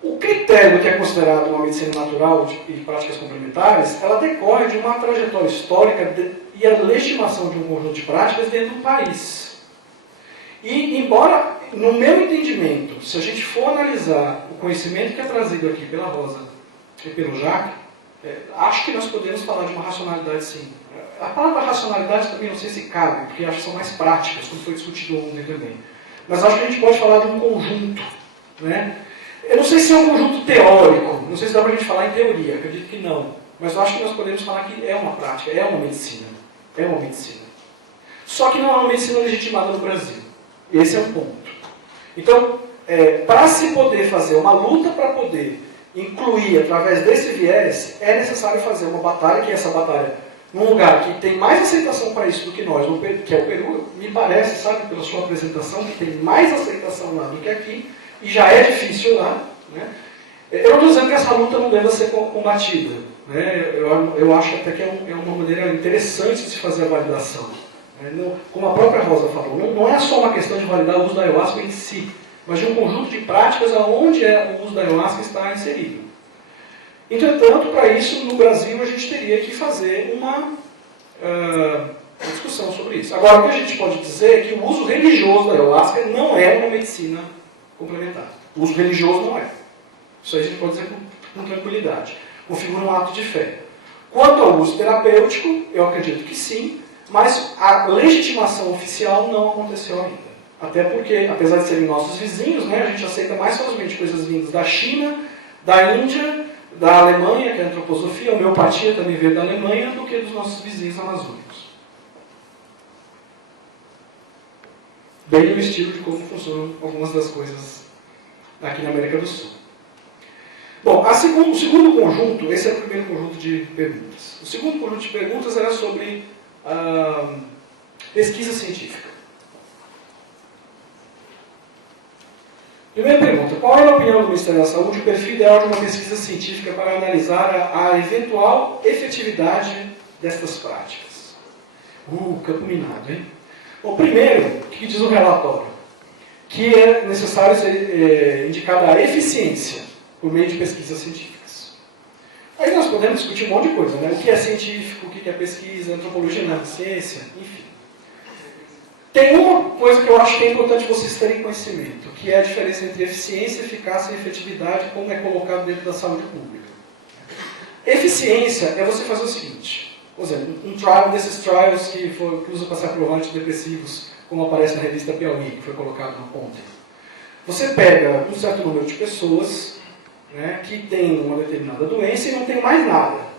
O critério que é considerado uma medicina natural e práticas complementares, ela decorre de uma trajetória histórica e a legitimação de um conjunto de práticas dentro do país. E, embora, no meu entendimento, se a gente for analisar o conhecimento que é trazido aqui pela Rosa e pelo Jacques, acho que nós podemos falar de uma racionalidade, sim. A palavra racionalidade também não sei se cabe, porque acho que são mais práticas, como foi discutido ontem também. Mas acho que a gente pode falar de um conjunto, né? Eu não sei se é um conjunto teórico, não sei se dá para a gente falar em teoria, acredito que não. Mas eu acho que nós podemos falar que é uma prática, é uma medicina. É uma medicina. Só que não é uma medicina legitimada no Brasil. Esse é o ponto. Então, para se poder fazer uma luta para poder incluir através desse viés, é necessário fazer uma batalha, que é essa batalha, num lugar que tem mais aceitação para isso do que nós, que é o Peru, me parece, sabe, pela sua apresentação, que tem mais aceitação lá do que aqui, e já é difícil lá. Né? Eu não estou dizendo que essa luta não deva ser combatida. Né? Eu acho até que é uma maneira interessante de se fazer a validação. Né? Como a própria Rosa falou, não é só uma questão de validar o uso da ayahuasca em si, mas de um conjunto de práticas onde o uso da ayahuasca está inserido. Entretanto, para isso, no Brasil, a gente teria que fazer uma discussão sobre isso. Agora, o que a gente pode dizer é que o uso religioso da ayahuasca não é uma medicina complementar. O uso religioso não é. Isso aí a gente pode dizer com tranquilidade. Configura um ato de fé. Quanto ao uso terapêutico, eu acredito que sim, mas a legitimação oficial não aconteceu ainda. Até porque, apesar de serem nossos vizinhos, né, a gente aceita mais facilmente coisas vindas da China, da Índia, da Alemanha, que é a antroposofia, a homeopatia também veio da Alemanha, do que dos nossos vizinhos amazônicos. Bem no estilo de como funcionam algumas das coisas aqui na América do Sul. Bom, o segundo conjunto, esse é o primeiro conjunto de perguntas. O segundo conjunto de perguntas era sobre pesquisa científica. Primeira pergunta, qual é a opinião do Ministério da Saúde o perfil ideal de uma pesquisa científica para analisar a eventual efetividade destas práticas? Campo minado, hein? Bom, primeiro, o que diz o relatório? Que é necessário ser indicada a eficiência por meio de pesquisas científicas. podemos discutir um monte de coisa, né? O que é científico, o que é pesquisa, antropologia, ciência, enfim. Tem uma coisa que eu acho que é importante vocês terem conhecimento, que é a diferença entre eficiência, eficácia e efetividade, como é colocado dentro da saúde pública. Eficiência é você fazer o seguinte, por exemplo, um trial desses trials que usam para se aprovar antidepressivos, como aparece na revista Piauí, que foi colocado ontem. Você pega um certo número de pessoas, né, que tem uma determinada doença e não tem mais nada.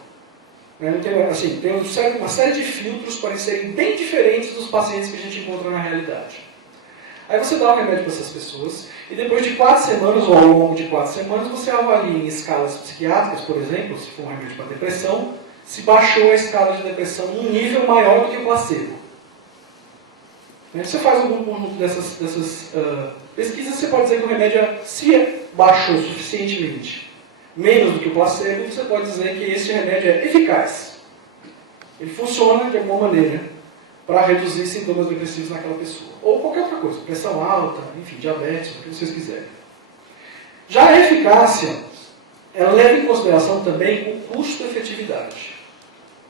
Né, tem uma série de filtros para serem bem diferentes dos pacientes que a gente encontra na realidade. Aí você dá o remédio para essas pessoas e depois de 4 semanas, ou ao longo de 4 semanas, você avalia em escalas psiquiátricas, por exemplo, se for um remédio para depressão, se baixou a escala de depressão num nível maior do que o placebo. Você faz algum conjunto dessas pesquisas, você pode dizer que o remédio, se baixou suficientemente menos do que o placebo, você pode dizer que esse remédio é eficaz. Ele funciona de alguma maneira para reduzir sintomas depressivos naquela pessoa. Ou qualquer outra coisa, pressão alta, enfim, diabetes, o que vocês quiserem. Já a eficácia, ela leva em consideração também o custo-efetividade.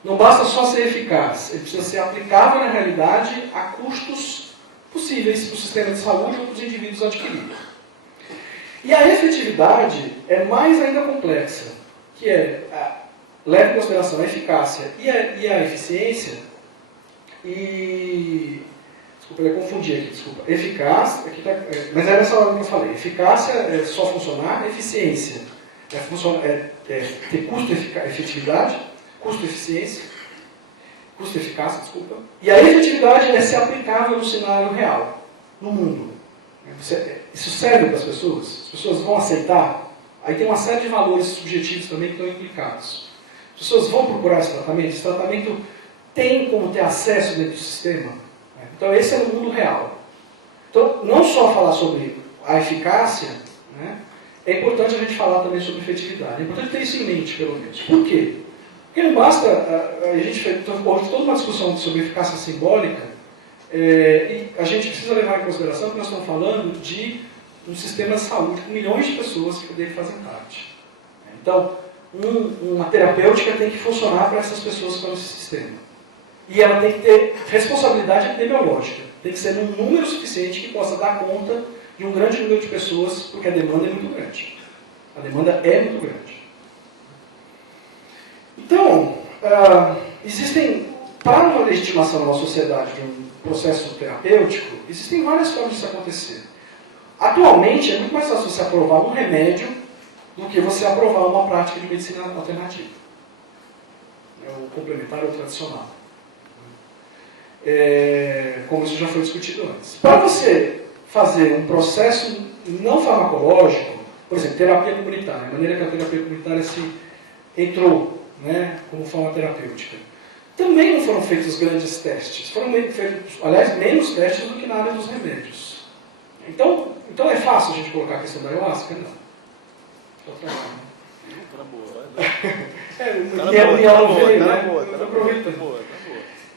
Não basta só ser eficaz, ele precisa ser aplicável na realidade a custos possíveis para o sistema de saúde ou para os indivíduos adquiridos. E a efetividade é mais ainda complexa, que leva em consideração a eficácia e a eficiência e... Desculpa, eu confundi aqui, desculpa. Eficaz, mas era essa hora que eu falei. Eficácia é só funcionar, eficiência ter custo-efetividade, custo-eficiência, custo-eficácia, desculpa. E a efetividade é ser aplicável no cenário real, no mundo. Isso serve para as pessoas vão aceitar. Aí tem uma série de valores subjetivos também que estão implicados. As pessoas vão procurar esse tratamento tem como ter acesso dentro do sistema. Então esse é no mundo real. Então, não só falar sobre a eficácia, né, é importante a gente falar também sobre efetividade. É importante ter isso em mente, pelo menos. Por quê? Porque não basta, a gente fez toda uma discussão sobre eficácia simbólica, e a gente precisa levar em consideração que nós estamos falando de um sistema de saúde com milhões de pessoas que dele fazem parte. Então, uma terapêutica tem que funcionar para essas pessoas que estão nesse sistema. E ela tem que ter responsabilidade epidemiológica. Tem que ser num número suficiente que possa dar conta de um grande número de pessoas, porque a demanda é muito grande. A demanda é muito grande. Então, para uma legitimação numa sociedade de um processo terapêutico, existem várias formas disso acontecer. Atualmente, é muito mais fácil você aprovar um remédio do que você aprovar uma prática de medicina alternativa. É o complementar ou tradicional. Como isso já foi discutido antes. Para você fazer um processo não farmacológico, por exemplo, terapia comunitária, a maneira que a terapia comunitária se entrou, né, como forma terapêutica, também não foram feitos grandes testes. Foram feitos, aliás, menos testes do que na área dos remédios. Então é fácil a gente colocar a questão da ayahuasca? Não.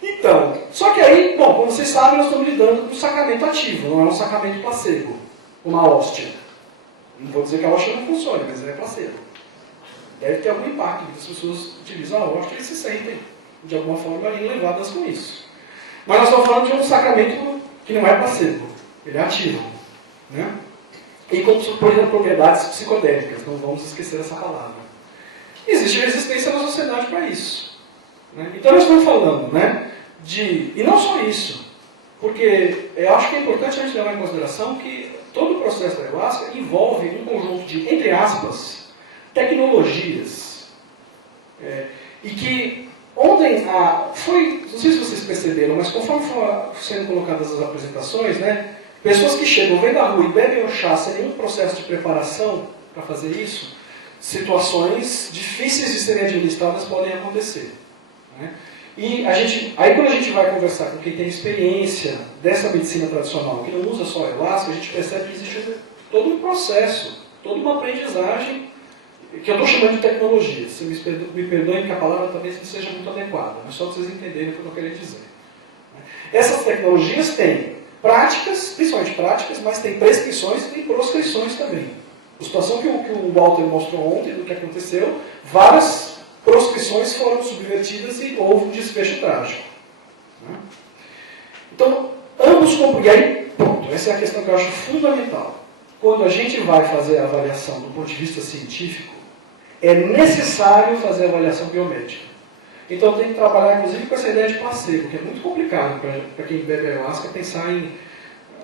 Então, só que aí, bom, como vocês sabem, nós estamos lidando com um sacramento ativo, não é um sacramento placebo, uma hóstia. Não vou dizer que a hóstia não funcione, mas é placebo. Deve ter algum impacto, porque as pessoas utilizam a hóstia e se sentem, de alguma forma, levadas com isso. Mas nós estamos falando de um sacramento que não é placebo, ele é ativo. Né? E com propriedades psicodélicas, não vamos esquecer essa palavra. Existe resistência na sociedade para isso. Né? Então nós estamos falando, né, e não só isso, porque eu acho que é importante a gente levar em consideração que todo o processo da ayahuasca envolve um conjunto de, entre aspas, tecnologias. E que ontem, não sei se vocês perceberam, mas conforme foram sendo colocadas as apresentações, né, pessoas que chegam, vêm da rua e bebem o chá sem nenhum processo de preparação para fazer isso, situações difíceis de serem administradas podem acontecer. Né? E aí quando a gente vai conversar com quem tem experiência dessa medicina tradicional, que não usa só ayahuasca, a gente percebe que existe todo um processo, toda uma aprendizagem, que eu estou chamando de tecnologia. Se me perdoem que a palavra talvez não seja muito adequada, mas só para vocês entenderem o que eu quero dizer. Essas tecnologias têm práticas, principalmente práticas, mas tem prescrições e tem proscrições também. A situação que o Walter mostrou ontem, do que aconteceu, várias intenções foram subvertidas e houve um desfecho trágico. Né? Então, ambos e aí, pronto, essa é a questão que eu acho fundamental. Quando a gente vai fazer a avaliação do ponto de vista científico, é necessário fazer a avaliação biomédica. Então tem que trabalhar, inclusive, com essa ideia de placebo, que é muito complicado para quem bebe ayahuasca pensar em...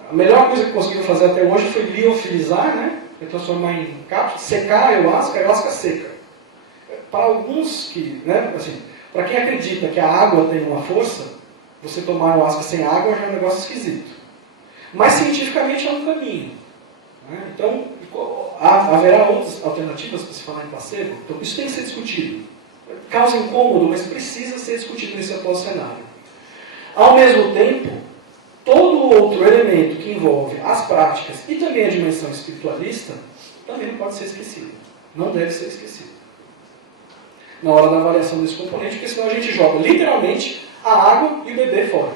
A melhor coisa que conseguiram fazer até hoje foi liofilizar, né? Transformar em cápsula, secar a ayahuasca seca. Para alguns que, né, assim, para quem acredita que a água tem uma força, você tomar ayahuasca sem água já é um negócio esquisito. Mas cientificamente é um caminho. Né? Então, haverá outras alternativas para se falar em placebo? Então, isso tem que ser discutido. Causa incômodo, mas precisa ser discutido nesse atual cenário. Ao mesmo tempo, todo outro elemento que envolve as práticas e também a dimensão espiritualista também não pode ser esquecido. Não deve ser esquecido. Na hora da avaliação desse componente, porque senão a gente joga literalmente a água e o bebê fora.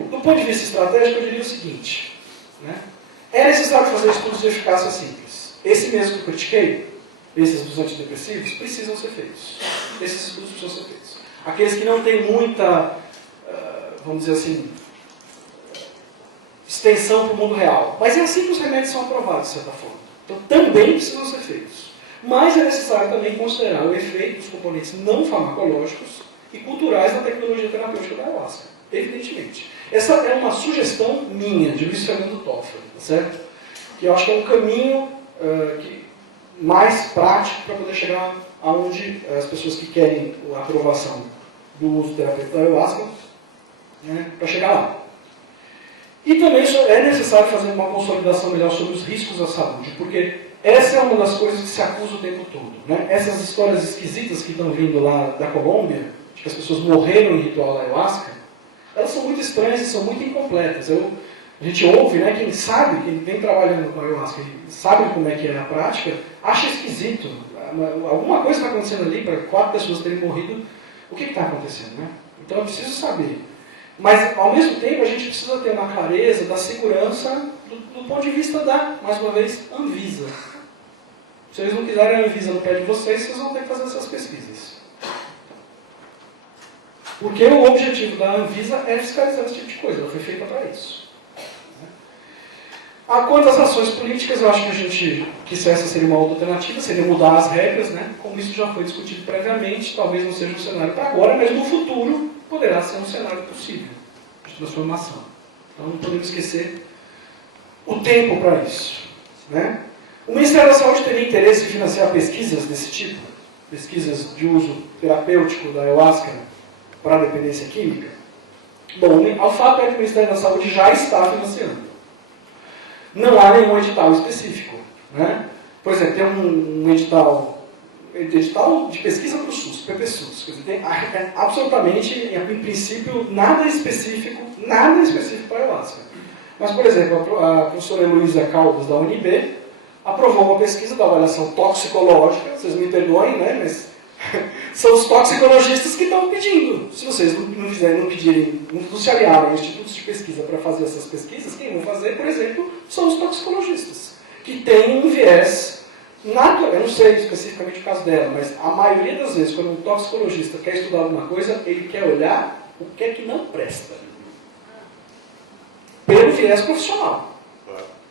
Do ponto de vista estratégico, eu diria o seguinte. Né? É necessário fazer estudos de eficácia simples. Esse mesmo que eu critiquei, esses dos antidepressivos, precisam ser feitos. Esses estudos precisam ser feitos. Aqueles que não têm muita, vamos dizer assim, extensão para o mundo real. Mas é assim que os remédios são aprovados, de certa forma. Então, também precisam ser feitos. Mas é necessário também considerar o efeito dos componentes não farmacológicos e culturais da tecnologia terapêutica da ayahuasca. Evidentemente. Essa é uma sugestão minha, de Luiz Fernando Toffoli, tá certo? Que eu acho que é um caminho mais prático para poder chegar aonde as pessoas que querem a aprovação do uso terapêutico da ayahuasca, né, para chegar lá. E também é necessário fazer uma consolidação melhor sobre os riscos à saúde, porque essa é uma das coisas que se acusa o tempo todo. Né? Essas histórias esquisitas que estão vindo lá da Colômbia, de que as pessoas morreram em ritual da ayahuasca, elas são muito estranhas e são muito incompletas. A gente ouve, né, quem sabe, quem vem trabalhando com a ayahuasca, sabe como é que é a prática, acha esquisito. Alguma coisa está acontecendo ali para 4 pessoas terem morrido. O que está acontecendo? Né? Então eu preciso saber. Mas, ao mesmo tempo, a gente precisa ter uma clareza da segurança do ponto de vista da, mais uma vez, Anvisa. Se eles não quiserem a Anvisa no pé de vocês vão ter que fazer essas pesquisas. Porque o objetivo da Anvisa é fiscalizar esse tipo de coisa. Ela foi feita para isso. Quanto às ações políticas, eu acho que essa seria uma outra alternativa, seria mudar as regras, né? Como isso já foi discutido previamente, talvez não seja um cenário para agora, mas no futuro poderá ser um cenário possível de transformação. Então não podemos esquecer o tempo para isso. Né? O Ministério da Saúde teria interesse em financiar pesquisas desse tipo? Pesquisas de uso terapêutico da ayahuasca para a dependência química? Bom, o fato é que o Ministério da Saúde já está financiando. Não há nenhum edital específico. Né? Por exemplo, tem um edital de pesquisa para o SUS, PPSUS. Quer dizer, tem absolutamente, em princípio, nada específico para a ayahuasca. Mas, por exemplo, a professora Heloísa Caldas, da UNB, aprovou uma pesquisa da avaliação toxicológica. Vocês me perdoem, né? Mas são os toxicologistas que estão pedindo. Se vocês não pedirem, não se aliarem a institutos de pesquisa para fazer essas pesquisas, quem vão fazer, por exemplo, são os toxicologistas, que têm um viés natural. Eu não sei especificamente o caso dela, mas a maioria das vezes, quando um toxicologista quer estudar alguma coisa, ele quer olhar o que é que não presta. Pelo viés profissional.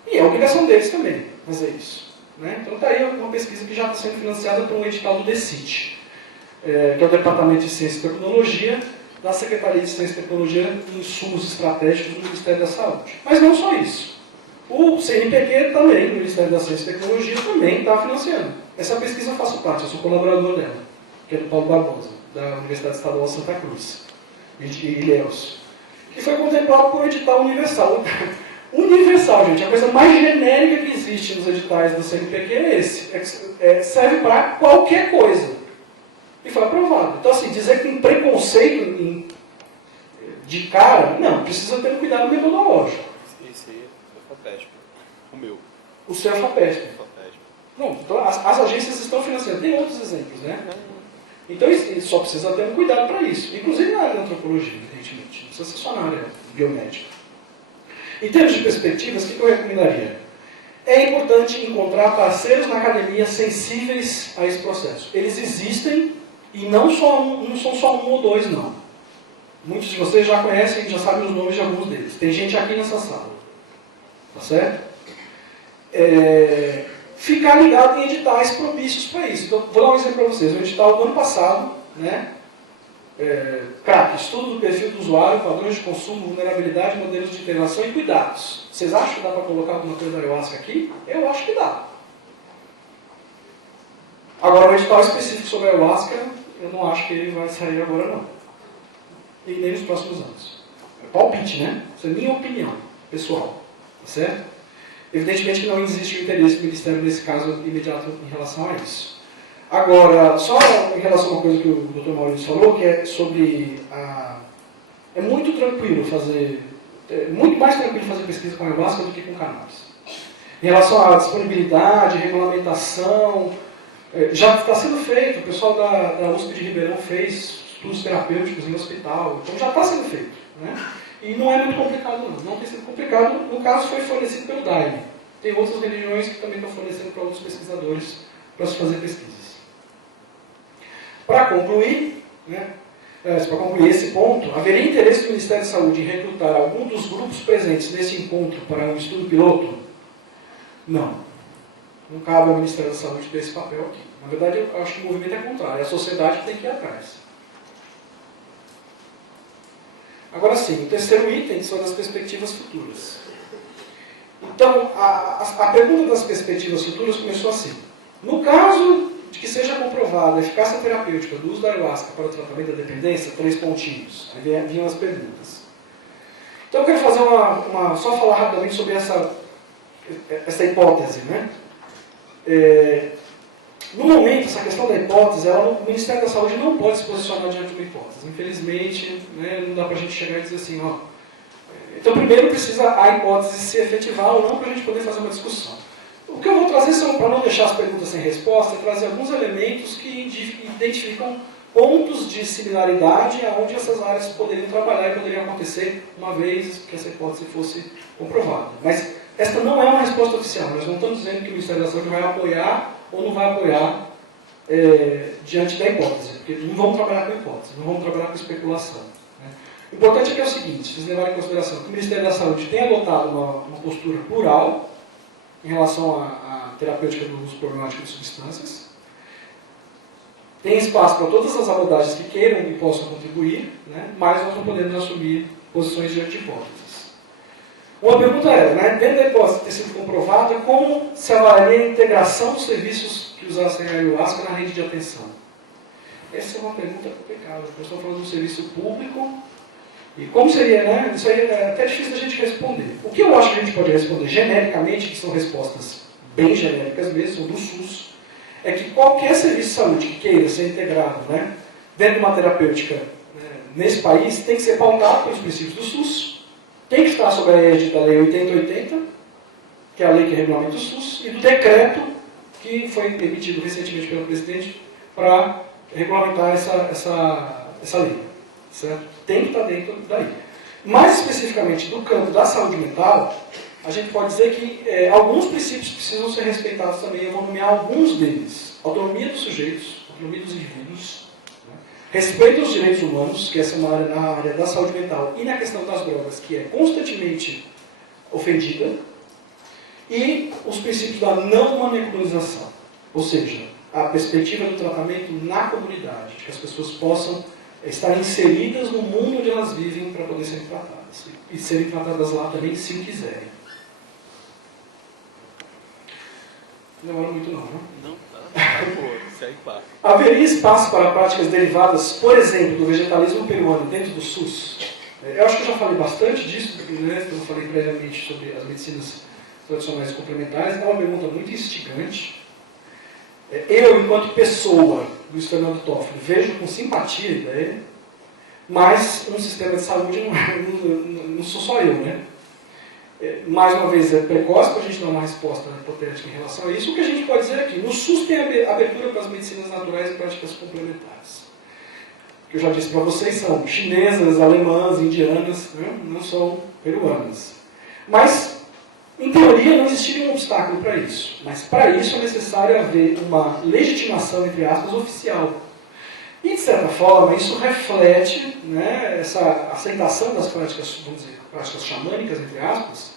E é a obrigação deles também fazer isso. Né? Então está aí uma pesquisa que já está sendo financiada por um edital do DECIT, que é o Departamento de Ciência e Tecnologia da Secretaria de Ciência e Tecnologia e Insumos Estratégicos do Ministério da Saúde. Mas não só isso. O CNPq também, o Ministério da Ciência e Tecnologia, também está financiando. Essa pesquisa eu faço parte, eu sou colaborador dela, que é do Paulo Barbosa, da Universidade Estadual Santa Cruz, e Ilhéus, que foi contemplado por um edital universal. Universal, gente, a coisa mais genérica que existe nos editais do CNPq é esse. Serve para qualquer coisa. E foi aprovado. Então, assim, dizer que tem preconceito de cara, não, precisa ter um cuidado metodológico. Esse aí é FAPESP. O meu. O seu é FAPESP. Pronto, então as agências estão financiando. Tem outros exemplos, né? Então, só precisa ter um cuidado para isso. Inclusive na área da antropologia, evidentemente. Não precisa ser só na área biomédica. Em termos de perspectivas, o que eu recomendaria? É importante encontrar parceiros na academia sensíveis a esse processo. Eles existem e não são só um ou dois, não. Muitos de vocês já conhecem, já sabem os nomes de alguns deles. Tem gente aqui nessa sala. Tá certo? Ficar ligado em editais propícios para isso. Então, vou dar um exemplo para vocês. O edital do ano passado, né? CRAC, estudo do perfil do usuário, padrões de consumo, vulnerabilidade, modelos de integração e cuidados. Vocês acham que dá para colocar alguma coisa da ayahuasca aqui? Eu acho que dá. Agora, o edital específico sobre a ayahuasca, eu não acho que ele vai sair agora, não. E nem nos próximos anos. É palpite, né? Isso é minha opinião pessoal. Tá certo? Evidentemente que não existe o interesse do Ministério nesse caso imediato em relação a isso. Agora, só em relação a uma coisa que o Dr. Maurício falou, que é sobre é muito tranquilo fazer... É muito mais tranquilo fazer pesquisa com ayahuasca do que com cannabis. Em relação à disponibilidade, regulamentação, já está sendo feito. O pessoal da USP de Ribeirão fez estudos terapêuticos em hospital, então já está sendo feito. Né? E não é muito complicado, não tem sido complicado. No caso, foi fornecido pelo Daime. Tem outras religiões que também estão fornecendo para outros pesquisadores para se fazer pesquisas. Para concluir, esse ponto, haveria interesse do Ministério da Saúde em recrutar algum dos grupos presentes nesse encontro para um estudo piloto? Não. Não cabe ao Ministério da Saúde ter esse papel aqui. Na verdade, eu acho que o movimento é contrário. É a sociedade que tem que ir atrás. Agora sim, o terceiro item são as perspectivas futuras. Então, a pergunta das perspectivas futuras começou assim. No caso de que seja comprovada a eficácia terapêutica do uso da ayahuasca para o tratamento da dependência, 3 pontinhos. Aí vinham as perguntas. Então eu quero fazer só falar rapidamente sobre essa hipótese. Né? No momento, essa questão da hipótese, o Ministério da Saúde não pode se posicionar diante de uma hipótese. Infelizmente, né, não dá para a gente chegar e dizer assim, ó. Então primeiro precisa a hipótese se efetivar ou não para a gente poder fazer uma discussão. O que eu vou trazer são, para não deixar as perguntas sem resposta, trazer alguns elementos que identificam pontos de similaridade aonde essas áreas poderiam trabalhar e poderiam acontecer uma vez que essa hipótese fosse comprovada. Mas esta não é uma resposta oficial. Nós não estamos dizendo que o Ministério da Saúde vai apoiar ou não vai apoiar diante da hipótese. Porque não vamos trabalhar com hipótese, não vamos trabalhar com especulação. Né? O importante é que é o seguinte, vocês levarem em consideração que o Ministério da Saúde tem adotado uma postura plural em relação à terapêutica do uso problemático de substâncias. Tem espaço para todas as abordagens que queiram e possam contribuir, né? Mas nós não podemos assumir posições diante de hipóteses. Uma pergunta é, né, dentro da hipótese ter sido comprovada, como se avaliaria a integração dos serviços que usassem a ayahuasca na rede de atenção? Essa é uma pergunta complicada. Nós estamos falando do serviço público. E como seria, né? Isso aí é até difícil da gente responder. O que eu acho que a gente pode responder genericamente, que são respostas bem genéricas mesmo, do SUS, é que qualquer serviço de saúde que queira ser integrado, né, dentro de uma terapêutica, né, nesse país, tem que ser pautado pelos princípios do SUS, tem que estar sob a égide da Lei 8080, que é a lei que regulamenta o SUS, e do decreto que foi emitido recentemente pelo presidente para regulamentar essa lei. Certo? Tem que estar dentro daí. Mais especificamente do campo da saúde mental, a gente pode dizer que alguns princípios precisam ser respeitados também. Eu vou nomear alguns deles. Autonomia dos sujeitos, autonomia dos indivíduos, né? Respeito aos direitos humanos, que essa é uma área na área da saúde mental, e na questão das drogas, que é constantemente ofendida, e os princípios da não manipulização, ou seja, a perspectiva do tratamento na comunidade, que as pessoas possam estar inseridas no mundo onde elas vivem para poder serem tratadas. E serem tratadas lá também, se quiserem. Não demora muito não, né? Não, tá boa, segue passa. Haveria espaço para práticas derivadas, por exemplo, do vegetalismo peruano dentro do SUS? Eu acho que eu já falei bastante disso, né? Eu falei previamente sobre as medicinas tradicionais complementares. É uma pergunta muito instigante. Eu, enquanto pessoa, Luiz Fernando Toffoli, vejo com simpatia a ideia, mas um sistema de saúde não sou só eu, né? Mais uma vez, é precoce para a gente dar uma resposta hipotética em relação a isso. O que a gente pode dizer aqui, no SUS tem abertura para as medicinas naturais e práticas complementares. O que eu já disse para vocês são chinesas, alemãs, indianas, né? Não são peruanas. Mas Em teoria, não existiria um obstáculo para isso, mas para isso é necessário haver uma legitimação, entre aspas, oficial. E, de certa forma, isso reflete, né, essa aceitação das práticas, vamos dizer, práticas xamânicas, entre aspas.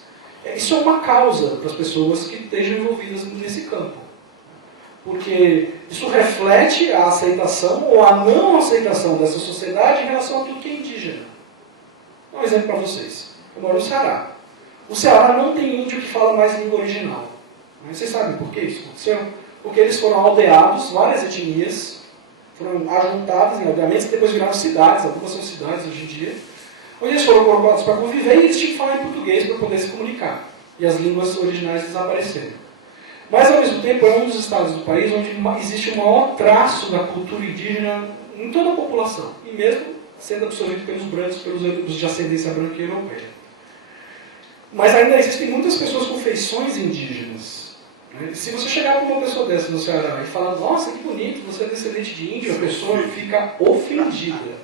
Isso é uma causa para as pessoas que estejam envolvidas nesse campo. Porque isso reflete a aceitação ou a não aceitação dessa sociedade em relação a tudo que é indígena. Vou dar um exemplo para vocês. Eu moro no Ceará. O Ceará não tem índio que fala mais língua original. Mas vocês sabem por que isso aconteceu? Porque eles foram aldeados, várias etnias, foram ajuntadas em aldeamentos que depois viraram cidades, algumas são cidades hoje em dia, onde eles foram colocados para conviver e eles tinham que falar em português para poder se comunicar. E as línguas originais desapareceram. Mas, ao mesmo tempo, é um dos estados do país onde existe o maior traço da cultura indígena em toda a população, e mesmo sendo absorvido pelos brancos, pelos de ascendência branca e europeia. Mas ainda existem muitas pessoas com feições indígenas. Se você chegar para uma pessoa dessa no Ceará e falar, nossa, que bonito, você é descendente de índio, a pessoa fica ofendida.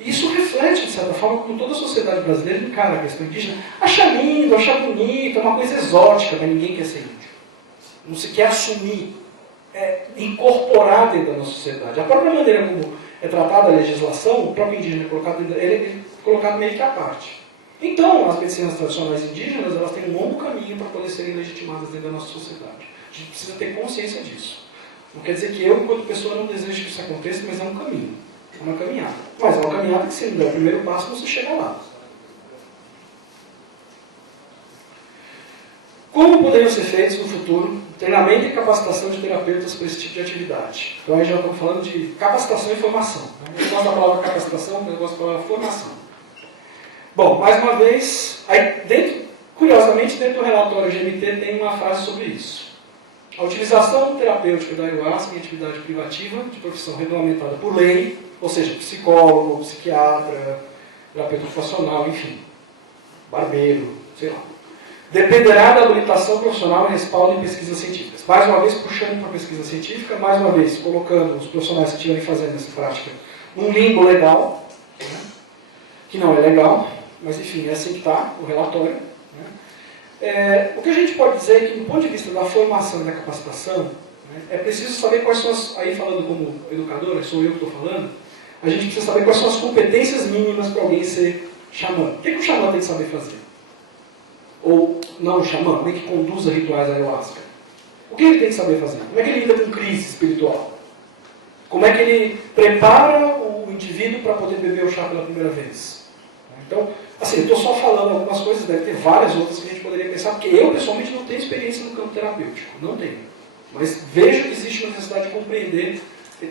E isso reflete, de certa forma, como toda a sociedade brasileira encara a questão indígena. Acha lindo, acha bonito, é uma coisa exótica, mas ninguém quer ser índio. Não se quer assumir, incorporar dentro da nossa sociedade. A própria maneira como é tratada a legislação, o próprio indígena é colocado meio que à parte. Então, as medicinas tradicionais indígenas, elas têm um longo caminho para poder serem legitimadas dentro da nossa sociedade. A gente precisa ter consciência disso. Não quer dizer que eu, enquanto pessoa, não desejo que isso aconteça, mas é um caminho. É uma caminhada. Mas é uma caminhada que, se não der o primeiro passo, não se chega lá. Como poderiam ser feitos no futuro treinamento e capacitação de terapeutas para esse tipo de atividade? Então, aí já estamos falando de capacitação e formação. Eu gosto da palavra capacitação, mas eu gosto da palavra formação. Bom, mais uma vez, aí curiosamente, dentro do relatório GMT tem uma frase sobre isso. A utilização terapêutica da ayahuasca em atividade privativa de profissão regulamentada por lei, ou seja, psicólogo, psiquiatra, terapeuta ocupacional, enfim, barbeiro, sei lá, dependerá da habilitação profissional e respaldo em pesquisas científicas. Mais uma vez, puxando para a pesquisa científica, mais uma vez, colocando os profissionais que estiverem fazendo essa prática num limbo legal, né, que não é legal, mas enfim, é assim que está o relatório. Né. O que a gente pode dizer é que, do ponto de vista da formação e da capacitação, né, é preciso saber quais são as, aí falando como educadora, sou eu que estou falando, a gente precisa saber quais são as competências mínimas para alguém ser xamã. O que o xamã tem que saber fazer? Ou não o xamã, como é que conduza rituais ayahuasca? O que ele tem que saber fazer? Como é que ele lida com crise espiritual? Como é que ele prepara o indivíduo para poder beber o chá pela primeira vez? Então, assim, eu estou só falando algumas coisas, deve ter várias outras que a gente poderia pensar, porque eu, pessoalmente, não tenho experiência no campo terapêutico. Não tenho. Mas vejo que existe uma necessidade de compreender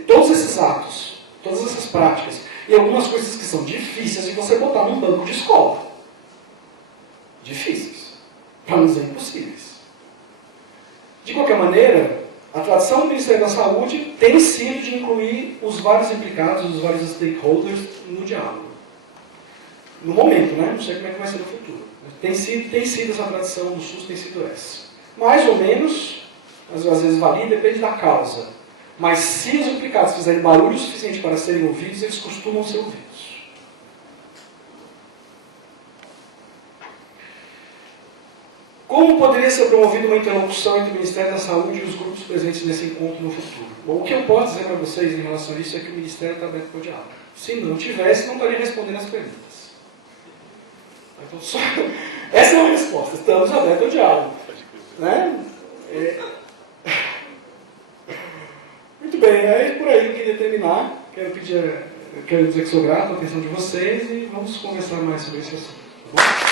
todos esses atos, todas essas práticas, e algumas coisas que são difíceis de você botar num banco de escola. Difíceis. Para não dizer impossíveis. De qualquer maneira, a tradição do Ministério da Saúde tem sido de incluir os vários implicados, os vários stakeholders no diálogo. No momento, né? Não sei como é que vai ser no futuro. Tem sido essa tradição do SUS, tem sido essa. Mais ou menos, às vezes varia, depende da causa. Mas se os implicados fizerem barulho suficiente para serem ouvidos, eles costumam ser ouvidos. Como poderia ser promovida uma interlocução entre o Ministério da Saúde e os grupos presentes nesse encontro no futuro? Bom, o que eu posso dizer para vocês em relação a isso é que o Ministério está aberto para o diálogo. Se não tivesse, não estaria respondendo as perguntas. Então, essa é uma resposta. Estamos abertos ao diálogo. Né? Muito bem, é por aí que eu queria terminar. Quero dizer que sou grato à atenção de vocês e vamos conversar mais sobre esse assunto. Tá bom?